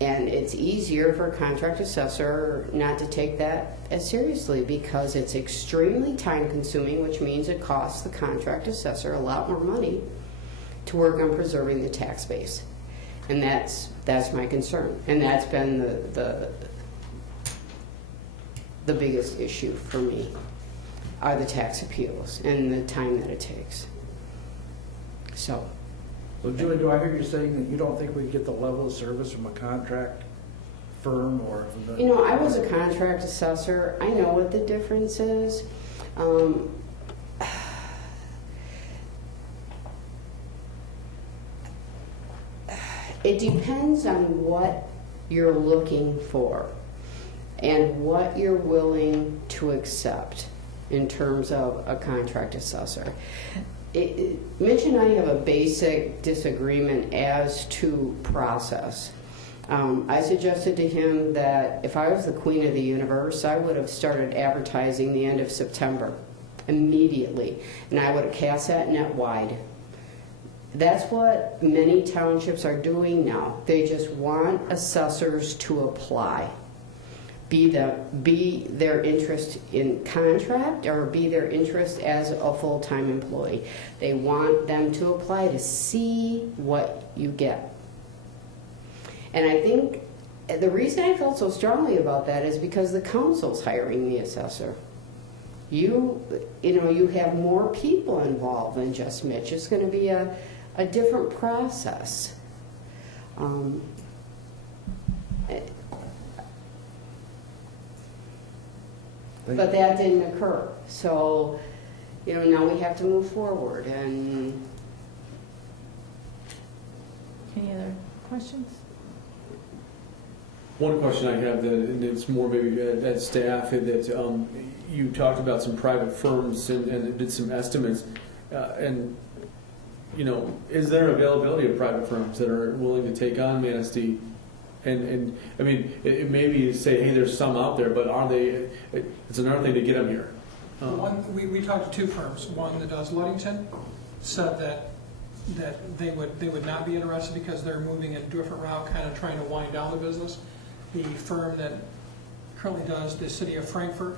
And it's easier for a contract assessor not to take that as seriously because it's extremely time consuming, which means it costs the contract assessor a lot more money to work on preserving the tax base. And that's my concern. And that's been the biggest issue for me, are the tax appeals and the time that it takes. So Julie, do I hear you saying that you don't think we get the level of service from a contract firm or from the... You know, I was a contract assessor. I know what the difference is. It depends on what you're looking for and what you're willing to accept in terms of a contract assessor. Mitch and I have a basic disagreement as to process. I suggested to him that if I was the queen of the universe, I would have started advertising the end of September immediately, and I would have cast that net wide. That's what many townships are doing now. They just want assessors to apply. Be their interest in contract or be their interest as a full-time employee. They want them to apply to see what you get. And I think the reason I felt so strongly about that is because the council's hiring the assessor. You have more people involved than just Mitch. It's going to be a different process. But that didn't occur. So, now we have to move forward. And Any other questions? One question I have, and it's more maybe at staff, that you talked about some private firms and did some estimates. Is there availability of private firms that are willing to take on Manistee And I mean, it may be say, hey, there's some out there, but are they? It's another thing to get them here. We talked to two firms. One that does Ludington said that they would not be interested because they're moving a different route, kind of trying to wind down the business. The firm that currently does the city of Frankfurt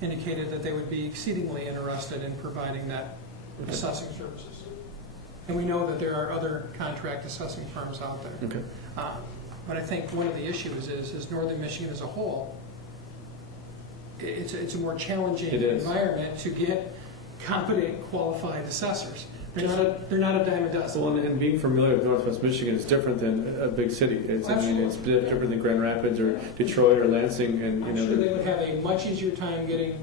indicated that they would be exceedingly interested in providing that assessing services. And we know that there are other contract assessing firms out there. Okay. But I think one of the issues is Northern Michigan as a whole, it's a more challenging environment to get competent, qualified assessors. They're not a dime a dozen. Well, and being familiar with Northwest Michigan is different than a big city. It's different than Grand Rapids or Detroit or Lansing. And I'm sure they would have a much easier time getting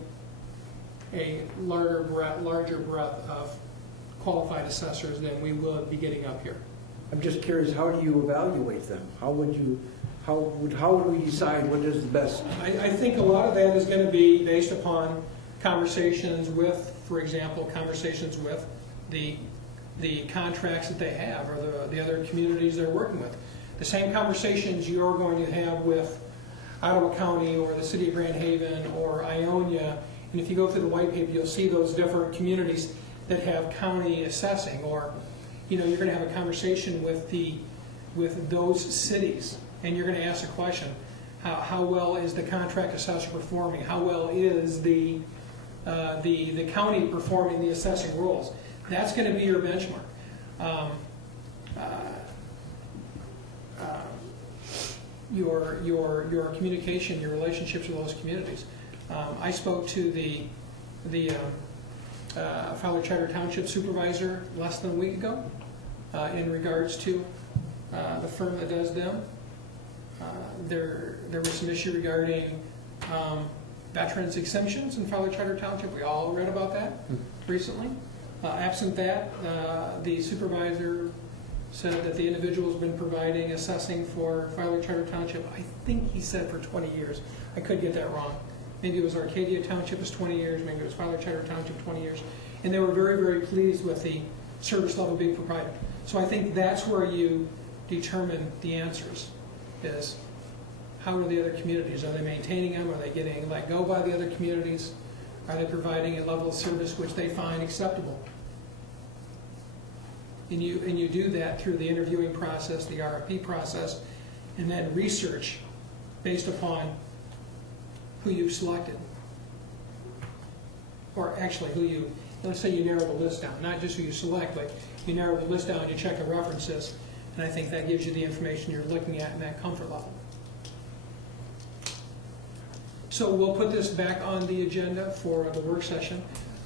a larger breadth of qualified assessors than we will be getting up here. I'm just curious, how do you evaluate them? How would we decide what is the best? I think a lot of that is going to be based upon conversations with, for example, conversations with the contracts that they have or the other communities they're working with. The same conversations you're going to have with Ottawa County or the City of Grand Haven or Ionia, and if you go through the white paper, you'll see those different communities that have county assessing, or you're going to have a conversation with those cities, and you're going to ask a question: how well is the contract assessor performing? How well is the county performing the assessing roles? That's going to be your benchmark. Your communication, your relationships with those communities. I spoke to the Fowler Charter Township supervisor less than a week ago in regards to the firm that does them. There was some issue regarding veterans exemptions in Fowler Charter Township. We all read about that recently. Absent that, the supervisor said that the individual's been providing assessing for Fowler Charter Township, I think he said for 20 years. I could get that wrong. Maybe it was Arcadia Township was 20 years, maybe it was Fowler Charter Township 20 years. And they were very, very pleased with the service level being provided. So I think that's where you determine the answers, is how are the other communities? Are they maintaining them? Are they getting let go by the other communities? Are they providing a level of service which they find acceptable? And you do that through the interviewing process, the RFP process, and then research based upon who you've selected. Or actually let's say you narrow the list down, not just who you select, but you narrow the list down, you check the references, and I think that gives you the information you're looking at in that comfort level. So we'll put this back on the agenda for the work session.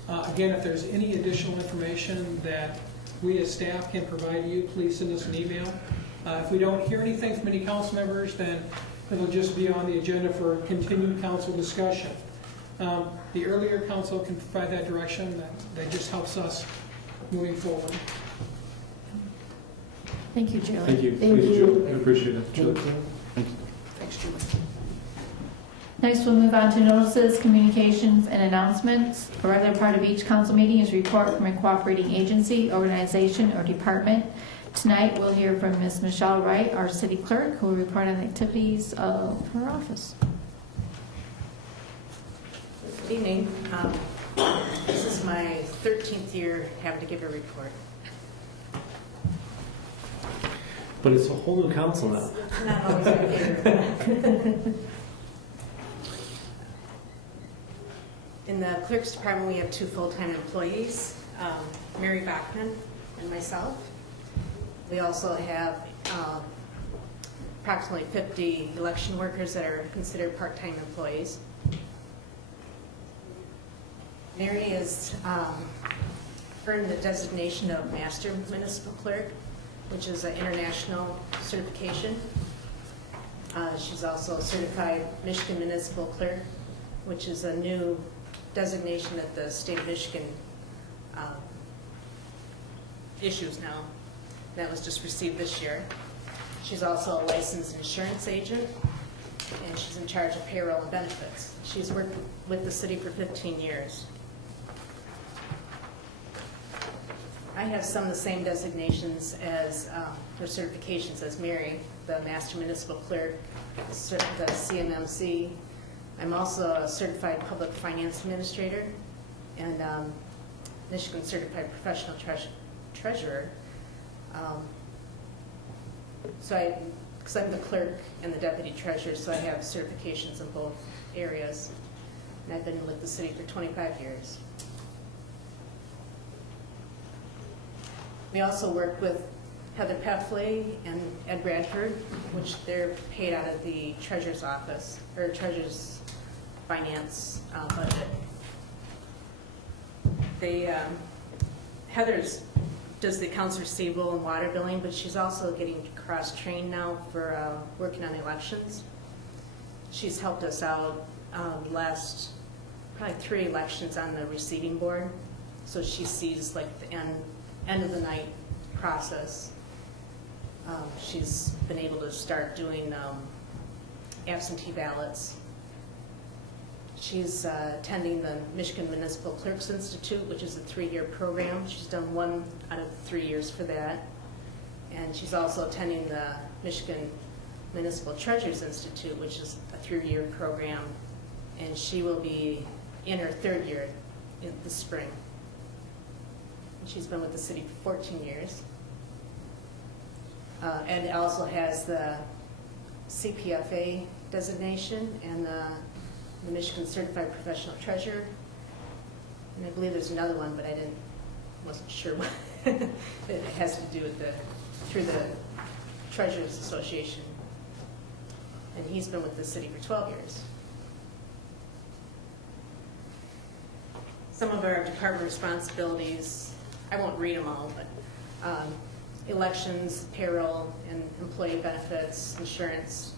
Again, if there's any additional information that we as staff can provide you, please send us an email. If we don't hear anything from any council members, then it'll just be on the agenda for continued council discussion. The earlier council can provide that direction. That just helps us moving forward. Thank you, Julie. Thank you. Thank Please, you. Julie. I appreciate it. Julie. Thanks, Julie. Next, we'll move on to notices, communications, and announcements. A regular part of each council meeting is a report from a cooperating agency, organization, or department. Tonight, we'll hear from Ms. Michelle Wright, our city clerk, who will report on the activities of her office. Good evening. This is my 13th year having to give a report. But it's a whole new council now. It's not always my favorite. In the clerk's department, we have 2 full-time employees, Mary Bachman and myself. We also have approximately 50 election workers that are considered part-time employees. Mary has earned the designation of Master Municipal Clerk, which is an international certification. She's also a certified Michigan Municipal Clerk, which is a new designation that the state of Michigan issues now. That was just received this year. She's also a licensed insurance agent, and she's in charge of payroll and benefits. She's worked with the city for 15 years. I have some of the same designations as, or certifications as Mary, the Master Municipal Clerk, the CMMC. I'm also a Certified Public Finance Administrator and Michigan Certified Professional Treasurer. Because I'm the clerk and the deputy treasurer, so I have certifications in both areas. And I've been with the city for 25 years. We also work with Heather Peffley and Ed Bradford, which they're paid out of the treasurer's office, or treasurer's finance budget. Heather's does the accounts receivable and water billing, but she's also getting cross-trained now for working on elections. She's helped us out last probably 3 elections on the receiving board, so she sees like the end of the night process. She's been able to start doing absentee ballots. She's attending the Michigan Municipal Clerks Institute, which is a 3-year program. She's done 1 out of 3 years for that. And she's also attending the Michigan Municipal Treasurers Institute, which is a 3-year program. And she will be in her 3rd year in the spring. And she's been with the city for 14 years. Ed also has the CPFA designation and the Michigan Certified Professional Treasurer, and I believe there's another one, but I wasn't sure what it has to do with through the Treasurers Association, and he's been with the city for 12 years. Some of our department responsibilities, I won't read them all, but elections, payroll, and employee benefits, insurance.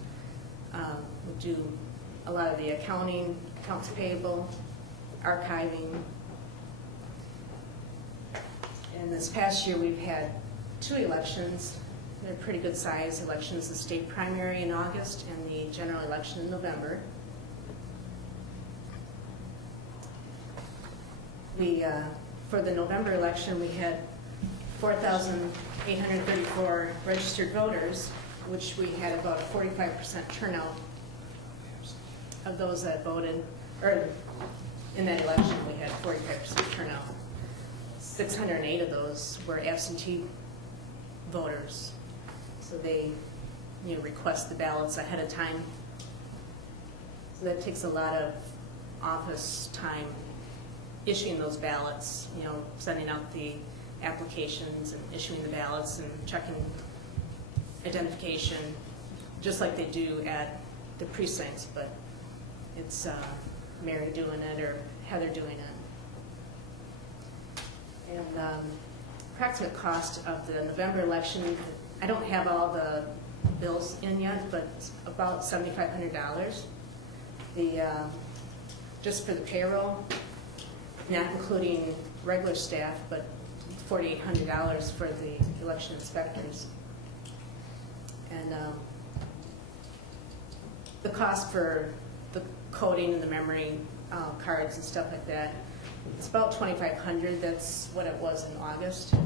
We do a lot of the accounting, accounts payable, archiving. And this past year we've had 2 elections. They're pretty good size elections, the state primary in August and the general election in November. For the November election, we had 4,834 registered voters, which we had about a 45% turnout of those that voted, or in that election we had 45% turnout. 608 of those were absentee voters. So they request the ballots ahead of time. So that takes a lot of office time issuing those ballots, sending out the applications and issuing the ballots and checking identification, just like they do at the precincts, but it's Mary doing it or Heather doing it. And approximate cost of the November election, I don't have all the bills in yet, but it's about $7,500. Just for the payroll, not including regular staff, but $4,800 for the election inspectors. And the cost for the coding and the memory cards and stuff like that, it's about $2,500. That's what it was in August. And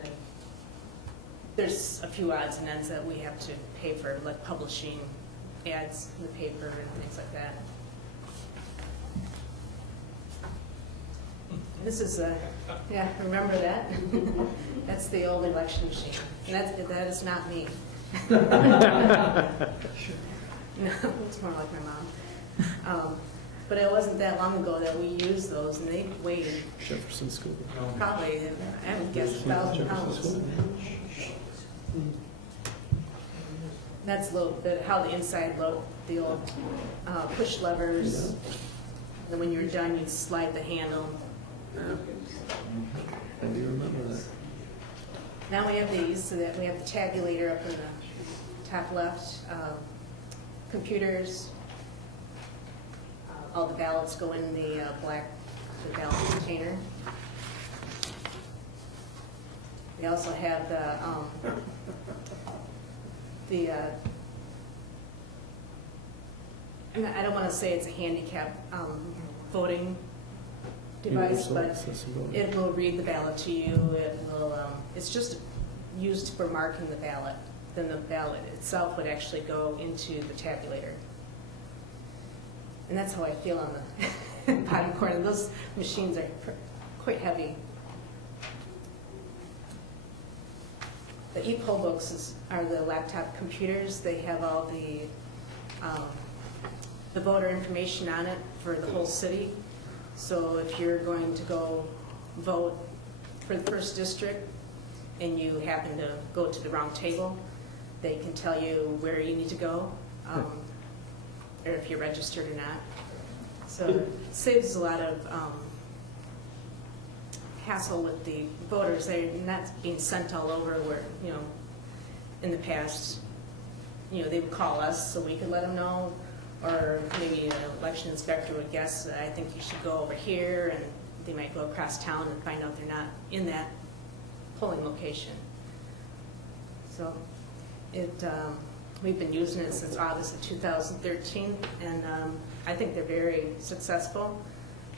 then there's a few odds and ends that we have to pay for, like publishing ads in the paper and things like that. This is remember that? That's the old election machine. And that is not me. No, it's more like my mom. But it wasn't that long ago that we used those, and they weighed Jefferson School. probably, I would guess, 1,000 pounds. That's how the inside looked, the old push levers. And when you're done, you'd slide the handle. I do remember that. Now we have these, so that we have the tabulator up in the top left, computers. All the ballots go in the ballot container. We also have I don't want to say it's a handicap voting device, Universal but accessibility. it will read the ballot to you. It will, it's just used for marking the ballot. Then the ballot itself would actually go into the tabulator. And that's how I feel on the bottom corner. Those machines are quite heavy. The e-poll books are the laptop computers. They have all the voter information on it for the whole city. So if you're going to go vote for the first district and you happen to go to the wrong table, they can tell you where you need to go, or if you're registered or not. So it saves a lot of hassle with the voters. They're not being sent all over where, in the past, they would call us so we could let them know, or maybe an election inspector would guess, I think you should go over here, and they might go across town and find out they're not in that polling location. So we've been using it since August of 2013, and I think they're very successful.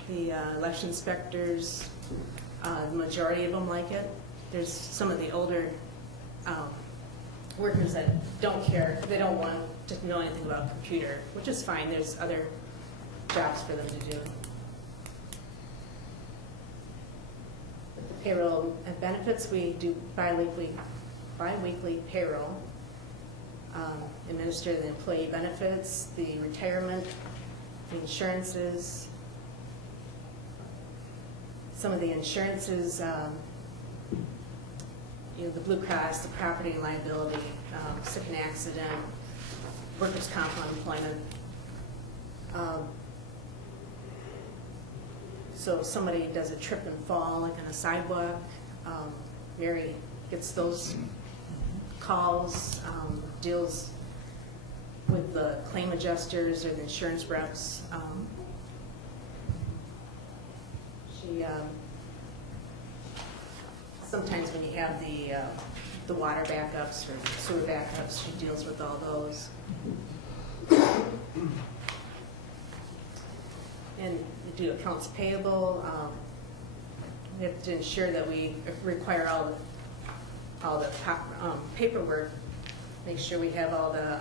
The election inspectors, the majority of them like it. There's some of the older workers that don't care. They don't want to know anything about a computer, which is fine. There's other jobs for them to do. With the payroll and benefits, we do bi-weekly payroll, administer the employee benefits, the retirement, the insurances. Some of the insurances, the Blue Cross, the property and liability, sick and accident, workers' comp, unemployment. So if somebody does a trip and fall, like on a sidewalk, Mary gets those calls, deals with the claim adjusters or the insurance reps. She sometimes when you have the water backups or sewer backups, she deals with all those. And we do accounts payable. We have to ensure that we require all the paperwork. Make sure we have all the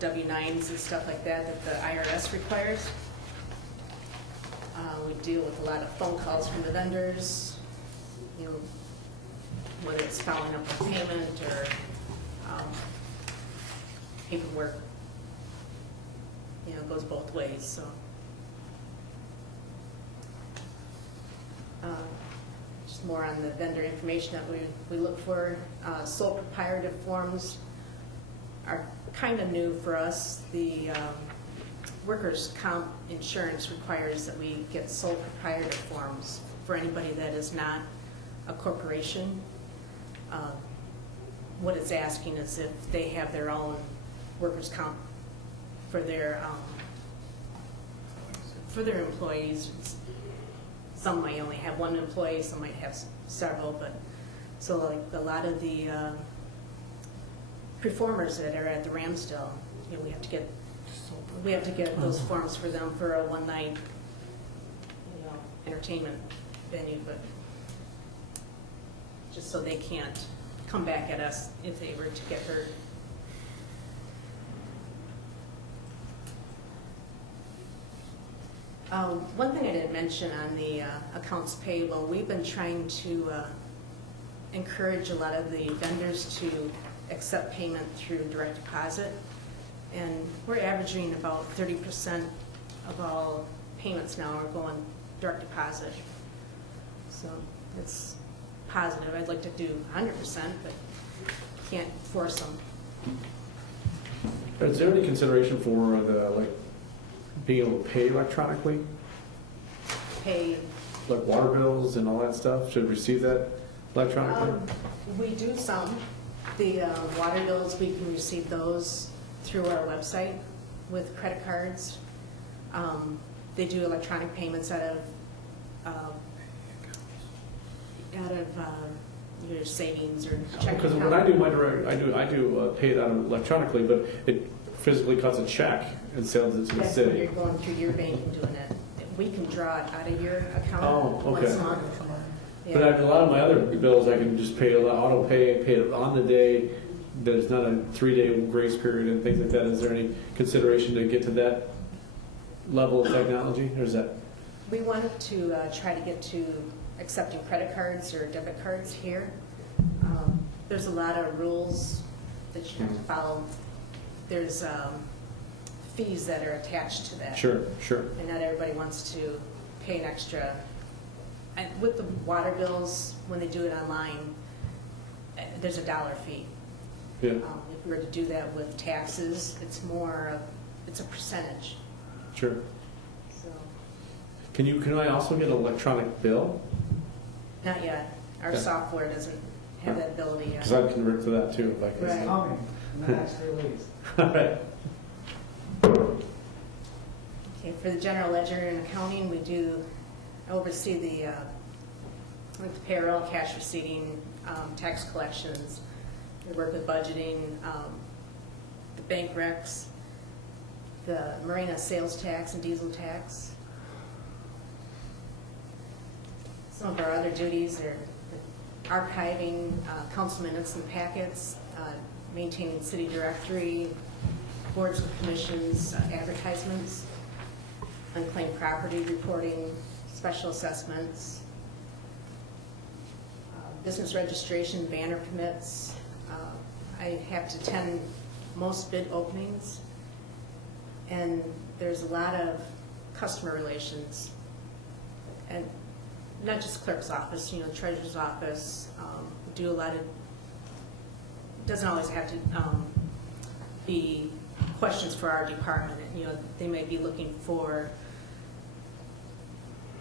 W-9s and stuff like that the IRS requires. We deal with a lot of phone calls from the vendors, whether it's following up with payment or paperwork. It goes both ways. So, just more on the vendor information that we look for. Sole proprietor forms are kind of new for us. The workers' comp insurance requires that we get sole proprietor forms for anybody that is not a corporation. What it's asking is if they have their own workers' comp for their employees. Some might only have one employee, some might have several, but so like a lot of the performers that are at the Ramsdale, we have to get those forms for them for a one-night, entertainment venue, but just so they can't come back at us if they were to get hurt. One thing I didn't mention on the accounts payable, we've been trying to encourage a lot of the vendors to accept payment through direct deposit, and we're averaging about 30% of all payments now are going direct deposit. So it's positive. I'd like to do 100%, but can't force them. Is there any consideration for being able to pay electronically? Pay. Like water bills and all that stuff? Should receive that electronically? We do some. The water bills, we can receive those through our website with credit cards. They do electronic payments out of your savings or checking Because account. when I do pay that electronically, but it physically cuts a check and sends it to the That's when city. you're going through your bank and doing it. we can draw it out of your account Oh, okay. once a month. But Yeah. a lot of my other bills, I can just pay auto pay it on the day. There's not a 3-day grace period and things like that. Is there any consideration to get to that level of technology, or is that? We wanted to try to get to accepting credit cards or debit cards here. There's a lot of rules that you have to follow. There's fees that are attached to that. Sure. And not everybody wants to pay an extra. And with the water bills, when they do it online, there's a $1 fee. Yeah. If we were to do that with taxes, it's a percentage. Sure. So, Can I also get an electronic bill? not yet. Our Okay. software doesn't have that ability yet. Because I'd convert to that too if I could. Right. Coming, next release. All right. Okay, for the general ledger and accounting, we do oversee the payroll, cash receipting, tax collections. We work with budgeting, the bank recs, the marina sales tax and diesel tax. Some of our other duties are archiving council minutes and packets, maintaining city directory, boards and commissions, advertisements, unclaimed property reporting, special assessments, business registration, banner permits. I have to attend most bid openings, and there's a lot of customer relations, and not just clerk's office, treasurer's office. Do a lot of, doesn't always have to be questions for our department. They may be looking for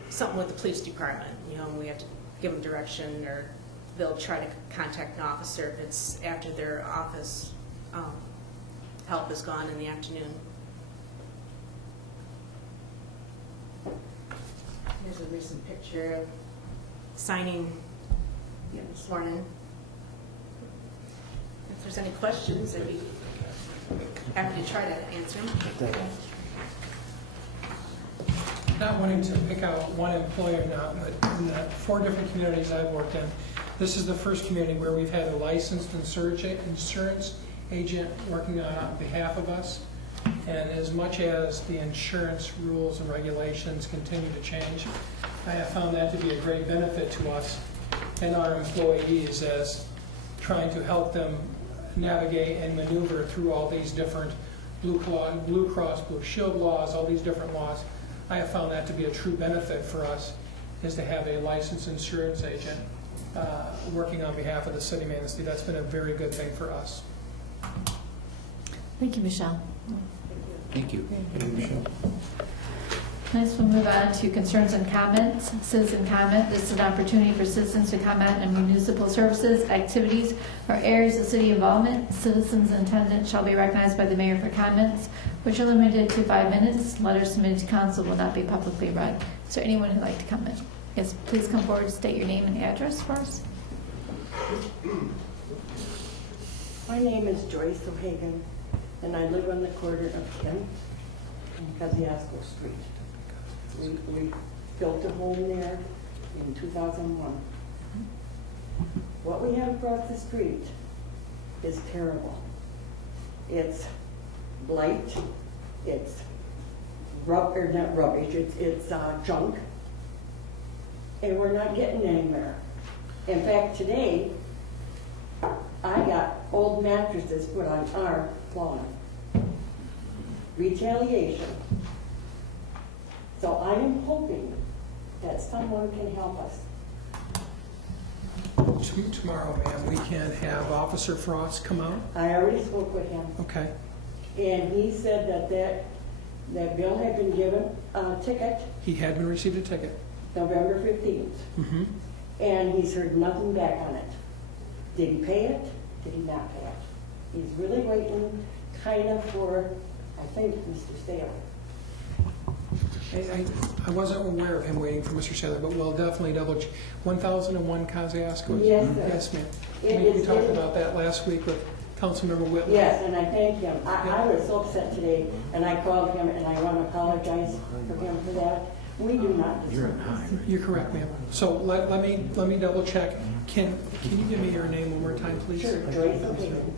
something with the police department, and we have to give them direction, or they'll try to contact an officer if it's after their office help is gone in the afternoon. Here's a recent picture of signing this morning. If there's any questions, I'd be happy to try to answer them. Not wanting to pick out one employer now, but in the 4 different communities I've worked in, this is the first community where we've had a licensed insurance agent working on behalf of us. And as much as the insurance rules and regulations continue to change, I have found that to be a great benefit to us and our employees, as trying to help them navigate and maneuver through all these different Blue Cross Blue Shield laws, all these different laws. I have found that to be a true benefit for us, is to have a licensed insurance agent working on behalf of the city of Manistee. That's been a very good thing for us. Thank you, Michelle. Thank you. Next, we'll move on to concerns and comments. Citizen comment. This is an opportunity for citizens to comment on municipal services, activities, or areas of city involvement. Citizens in attendance shall be recognized by the mayor for comments, which are limited to 5 minutes. Letters submitted to council will not be publicly read. Is there anyone who'd like to comment? Yes, please come forward, state your name and address for us. My name is Joyce O'Hagan, and I live on the corner of Kent and Kosciuszko Street. We built a home there in 2001. What we have across the street is terrible. It's blight, it's not rubbish, it's junk, and we're not getting anywhere. In fact, today, I got old mattresses put on our lawn. Retaliation. So I am hoping that someone can help us. Tomorrow, ma'am, we can have Officer Frost come out. I already spoke with him, Okay. and he said that Bill had been given a ticket He had been received a ticket. November 15th, Mm-hmm. and he's heard nothing back on it. Did he pay it? Did he not pay it? He's really waiting kind of for, I think, Mr. Staley. I wasn't aware of him waiting for Mr. Saylor, but we'll definitely double check. 1001 Kosciuszko? Yes, sir. Yes, ma'am. It We is- talked about that last week with Councilmember Whitley. Yes, and I thank him. I was so upset today, and I called him, and I want to apologize for him for that. We do not You're discuss. on high, right? You're correct, ma'am. So let me double check. Can you give me your name one more time, please? Sure, Joyce O'Hagan.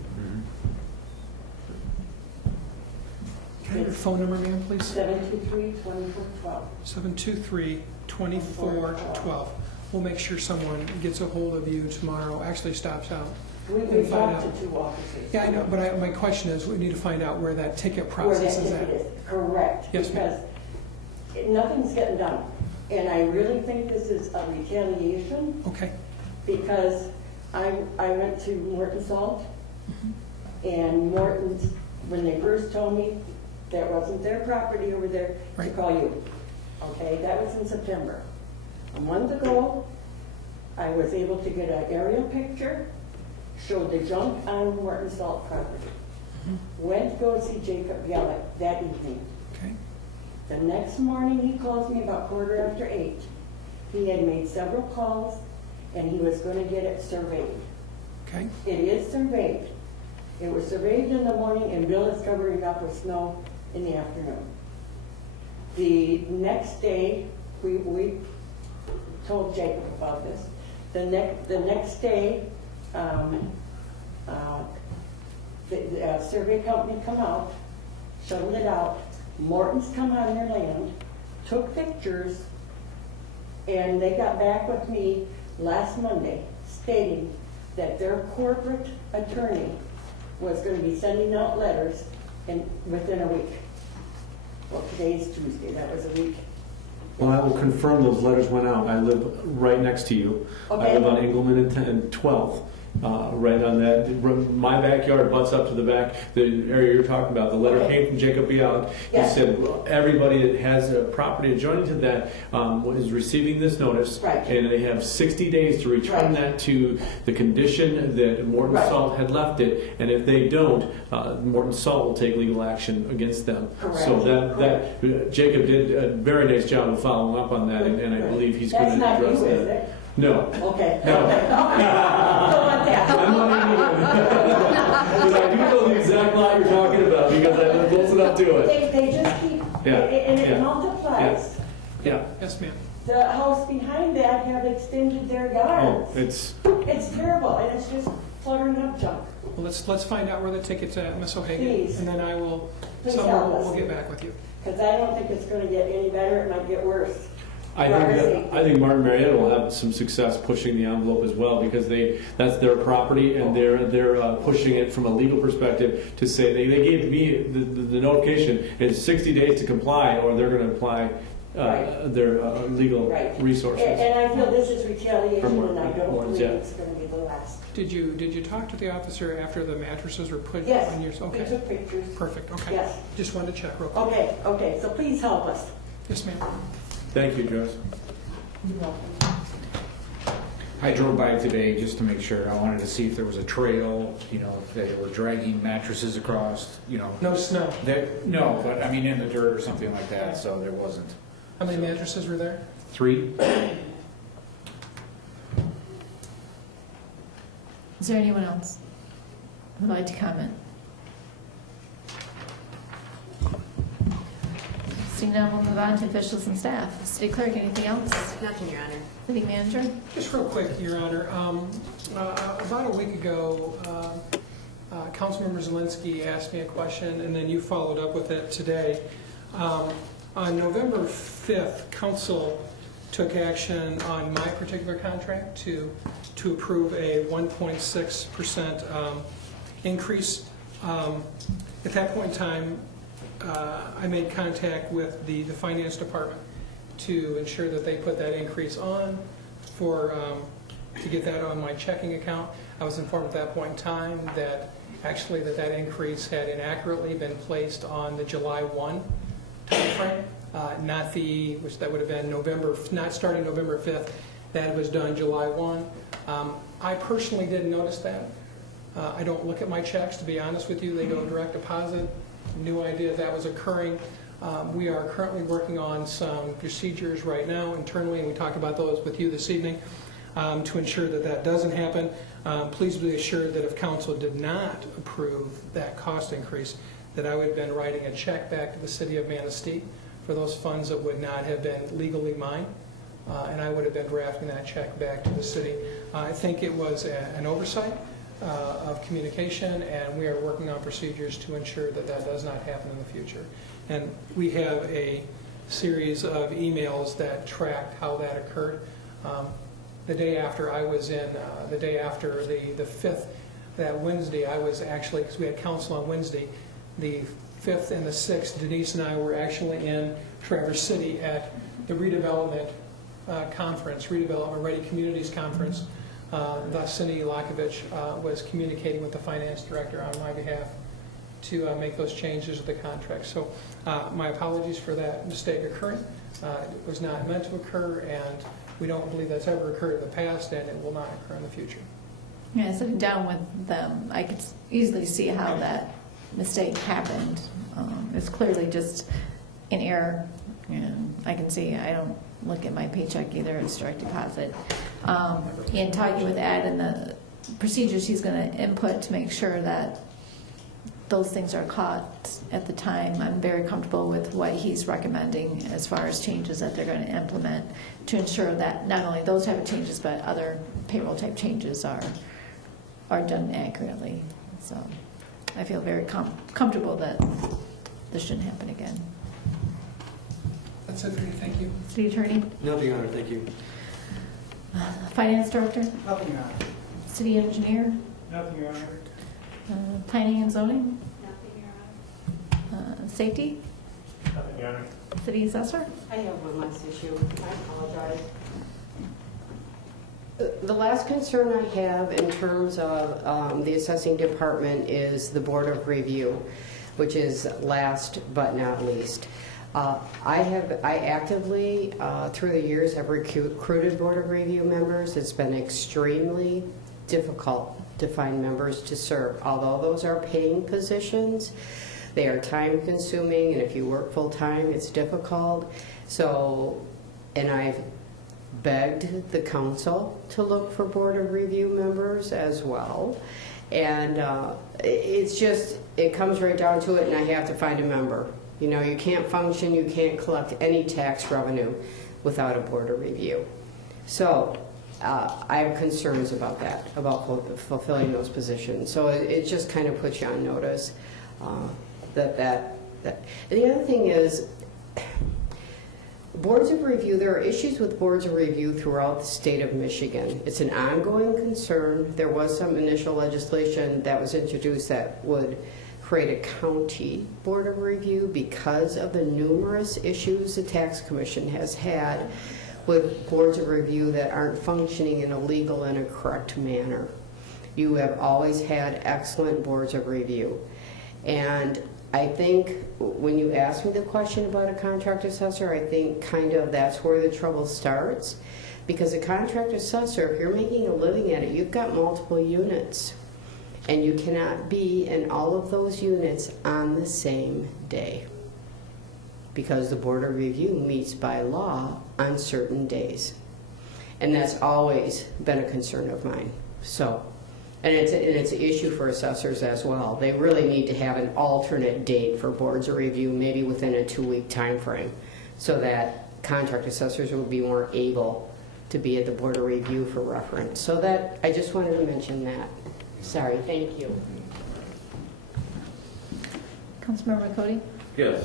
Can I have your phone number, ma'am, please? 723-2412. 723-2412. We'll make sure someone gets a hold of you tomorrow, actually stops out. We And find talked out. to 2 officers. Yeah, I know, but my question is, we need to find out where that ticket Where that process is ticket at. is. Correct. Yes, ma'am. Because nothing's getting done. And I really think this is a retaliation Okay. because I went to Morton Salt Mm-hmm. and Morton's, when they first told me that wasn't their property over there, to Right. call you. Okay, that was in September. A month ago, I was able to get an aerial picture, showed the junk on Morton Salt property. Mm-hmm. Went to go see Jacob Yellick that evening. Okay. The next morning, he calls me about 8:15. He had made several calls, and he was going to get it surveyed. Okay. It is surveyed. It was surveyed in the morning, and Bill is covering up with snow in the afternoon. The next day, we told Jacob about this. The next day, the survey company come out, shoveled it out. Morton's come on their land, took pictures, and they got back with me last Monday stating that their corporate attorney was going to be sending out letters within a week. Well, today's Tuesday, that was a week. Well, I will confirm those letters went out. I live right next to you. Okay. I live on Engelman and 12th. Right on that, my backyard butts up to the back, the area you're talking about. The letter came from Jacob Bialik. He Yes. said everybody that has a property adjoining to that is receiving this notice, Right. and they have 60 days to return Right. that to the condition that Morton Right. Salt had left it. And if they don't, Morton Salt will take legal action against them. Correct. So that Jacob did a very nice job of following up on that, and I believe he's going That's to not you, address is that. it? No. Okay. No. Okay. Don't want that. I'm not even, because I do know the exact lot you're talking about because I live close enough to it. They just keep, Yeah, and it yeah, multiplies. Yeah. Yes, ma'am. The house behind that have extended their yards. Oh, it's It's terrible, and it's just cluttering up junk. Well, let's find out where the ticket's at, Ms. O'Hagan, Please. and then I will. Please Someone help us. will get back with you. Because I don't think it's going to get any better, it might get worse. I think Martin Marietta will have some success pushing the envelope as well because that's their property and they're pushing it from a legal perspective to say they gave me the notification it's 60 days to comply or they're going to apply their legal resources. And I feel this is retaliation, and I don't Morton's, believe yeah. it's going to be the last. Did you talk to the officer after the mattresses were put Yes, on yours? we Okay. took pictures. Perfect. Okay. Yes. Just wanted to check real quick. Okay, so please help us. Yes, ma'am. Thank you, Joyce. You're welcome. I drove by today just to make sure. I wanted to see if there was a trail, you know, if they were dragging mattresses across, you know. No snow. No, but I mean in the dirt or something like that, so there wasn't. How many mattresses were there? 3? Is there anyone else who would like to comment? Seeing none, we'll move on to officials and staff. City Clerk, anything else? Nothing, Your Honor. City Manager? Just real quick, Your Honor. About a week ago, Councilmember Zelinski asked me a question, and then you followed up with it today. On November 5th, Council took action on my particular contract to approve a 1.6% increase. At that point in time, I made contact with the finance department to ensure that they put that increase on to get that on my checking account. I was informed at that point in time that actually that increase had inaccurately been placed on the July 1 timeframe, which that would have been not starting November 5th. That was done July 1. I personally didn't notice that. I don't look at my checks, to be honest with you. They go direct deposit. No idea that was occurring. We are currently working on some procedures right now internally, and we talked about those with you this evening, to ensure that doesn't happen. Please be assured that if council did not approve that cost increase, that I would have been writing a check back to the city of Manistee for those funds that would not have been legally mine, and I would have been drafting that check back to the city. I think it was an oversight of communication, and we are working on procedures to ensure that that does not happen in the future. And we have a series of emails that tracked how that occurred. The day after I was in, the day after the 5th, that Wednesday, I was actually, because we had council on Wednesday, the 5th and the 6th, Denise and I were actually in Traverse City at the redevelopment conference, Redevelopment Ready Communities Conference. Thus, Cindy Lakovich was communicating with the finance director on my behalf to make those changes to the contract. So my apologies for that mistake occurring. It was not meant to occur, and we don't believe that's ever occurred in the past, and it will not occur in the future. Yeah, sitting down with them, I could easily see how that mistake happened. It's clearly just an error, and I can see, I don't look at my paycheck either, it's direct deposit. In talking with Ed and the procedures he's going to input to make sure that those things are caught at the time, I'm very comfortable with what he's recommending as far as changes that they're going to implement to ensure that not only those type of changes, but other payroll type changes are done accurately. So I feel very comfortable that this shouldn't happen again. That's it for me. Thank you. City Attorney? Nothing, Your Honor. Thank you. Finance Director? Nothing, Your Honor. City Engineer? Nothing, Your Honor. Planning and Zoning? Nothing, Your Honor. Safety? Nothing, Your Honor. City Assessor? I have one last issue. I apologize. The last concern I have in terms of the assessing department is the Board of Review, which is last but not least. I actively, through the years, have recruited Board of Review members. It's been extremely difficult to find members to serve. Although those are paying positions, they are time consuming, and if you work full time, it's difficult. So, and I've begged the council to look for Board of Review members as well. And it's just, it comes right down to it, and I have to find a member. You know, you can't function, you can't collect any tax revenue without a Board of Review. So I have concerns about that, about fulfilling those positions. So it just kind of puts you on notice that. And the other thing is, Boards of Review, there are issues with Boards of Review throughout the state of Michigan. It's an ongoing concern. There was some initial legislation that was introduced that would create a county Board of Review because of the numerous issues the Tax Commission has had with Boards of Review that aren't functioning in a legal and a correct manner. You have always had excellent Boards of Review. And I think when you ask me the question about a contract assessor, I think kind of that's where the trouble starts. Because a contract assessor, if you're making a living at it, you've got multiple units. And you cannot be in all of those units on the same day. Because the Board of Review meets by law on certain days. And that's always been a concern of mine. So, and it's an issue for assessors as well. They really need to have an alternate date for Boards of Review, maybe within a 2-week time frame, so that contract assessors will be more able to be at the Board of Review for reference. So that, I just wanted to mention that. Sorry, thank you. Councilmember Cody? Yes.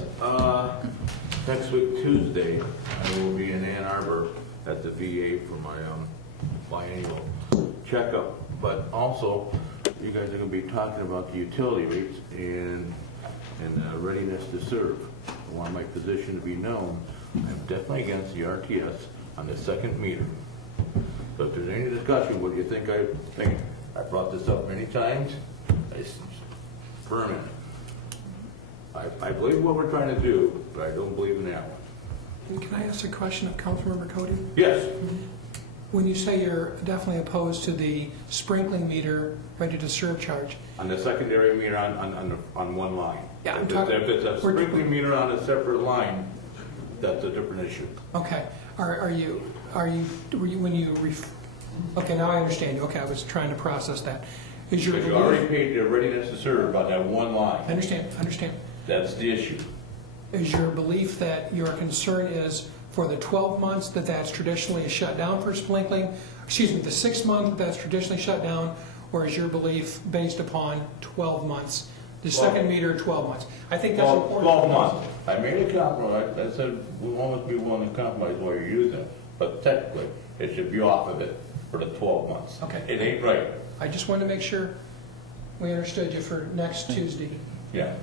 Next week, Tuesday, I will be in Ann Arbor at the VA for my biannual checkup. But also, you guys are going to be talking about the utility rates and readiness to serve. I want my position to be known. I'm definitely against the RTS on the second meter. So if there's any discussion, what do you think I think? I brought this up many times. It's permanent. I believe what we're trying to do, but I don't believe in that one. And can I ask a question of Councilmember Cody? Yes. When you say you're definitely opposed to the sprinkling meter ready to serve charge. On the secondary meter on one line. Yeah, I'm if talking. If it's a sprinkling meter on a separate line, that's a different issue. Okay. Okay, now I understand you. Okay, I was trying to process that. Is your Because you already paid the readiness to serve on that one line. I understand. That's the issue. is your belief that your concern is for the 12 months that that's traditionally shut down for sprinkling, excuse me, the 6 month that's traditionally shut down, or is your belief based upon 12 months? The second meter, 12 months. I think that's important. 12 months. I made a compromise. I said we won't be willing to compromise while you're using it, but technically it should be off of it for the 12 months. Okay. It ain't right. I just wanted to make sure we understood you for next Tuesday. Yeah.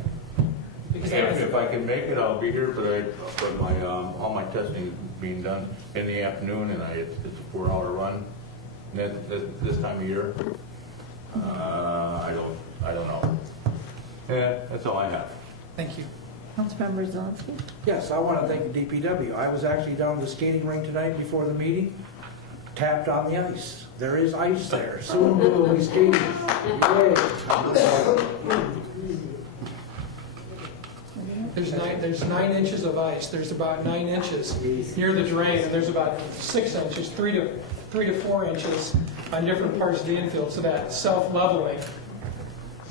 Because If I can make it, I'll be here, but my all my testing is being done in the afternoon, and it's a 4-hour run. This time of year, I don't know. Yeah, that's all I have. Thank you. Councilmember Zelinski. Yes, I want to thank the DPW. I was actually down at the skating rink tonight before the meeting, tapped on the ice. There is ice there. Soon we will be skating. Yay. There's 9 inches of ice. There's about 9 inches near the drain, and there's about 6 inches, 3 to 4 inches on different parts of the infield. So that self-leveling.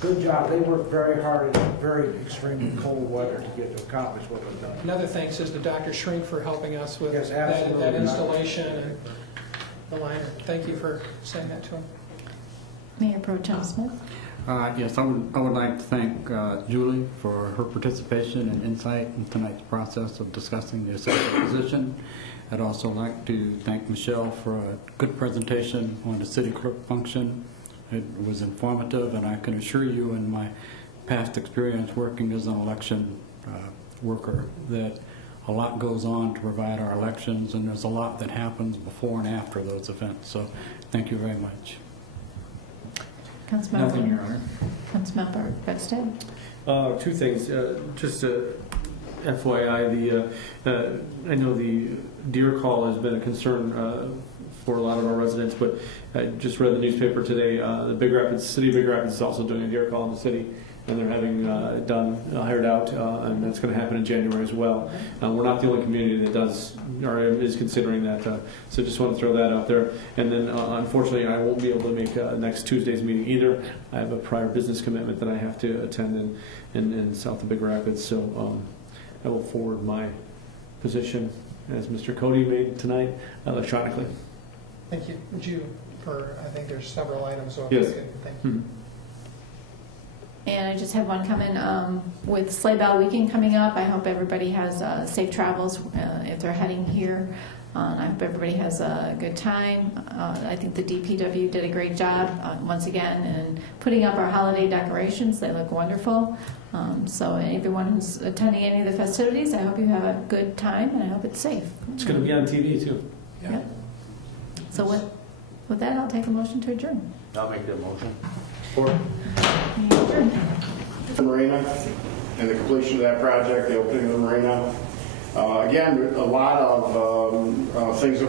Good job. They worked very hard in very extremely cold weather to get to accomplish what was done. Another thanks is to Dr. Shrink for helping us with Yes, that absolutely. installation and the liner. Thank you for saying that to him. Mayor Pro Tem Smith. Yes, I would like to thank Julie for her participation and insight in tonight's process of discussing the assessor position. I'd also like to thank Michelle for a good presentation on the city clerk function. It was informative, and I can assure you in my past experience working as an election worker that a lot goes on to provide our elections, and there's a lot that happens before and after those events. So thank you very much. Councilmember. Nothing, Your Honor. Councilmember Bedstead. Two things. Just FYI, I know the deer call has been a concern for a lot of our residents, but I just read the newspaper today. The Big Rapids, City of Big Rapids is also doing a deer call in the city, and they're having hired out, and that's going to happen in January as well. We're not the only community that does or is considering that, so just want to throw that out there. And then, unfortunately, I won't be able to make next Tuesday's meeting either. I have a prior business commitment that I have to attend in south of Big Rapids, so I will forward my position, as Mr. Cody made tonight, electronically. Thank you. Would you, I think there's several items. So Yes. Thank you. Mm-hmm. And I just have one comment with Sleigh Bell Weekend coming up. I hope everybody has safe travels if they're heading here. I hope everybody has a good time. I think the DPW did a great job once again in putting up our holiday decorations. They look wonderful. So everyone who's attending any of the festivities, I hope you have a good time and I hope it's safe. It's going to be on TV too. Yeah. Yep. So with that, I'll take a motion to adjourn. I'll make that motion. The marina and the completion of that project, the opening of the marina. Again, a lot of things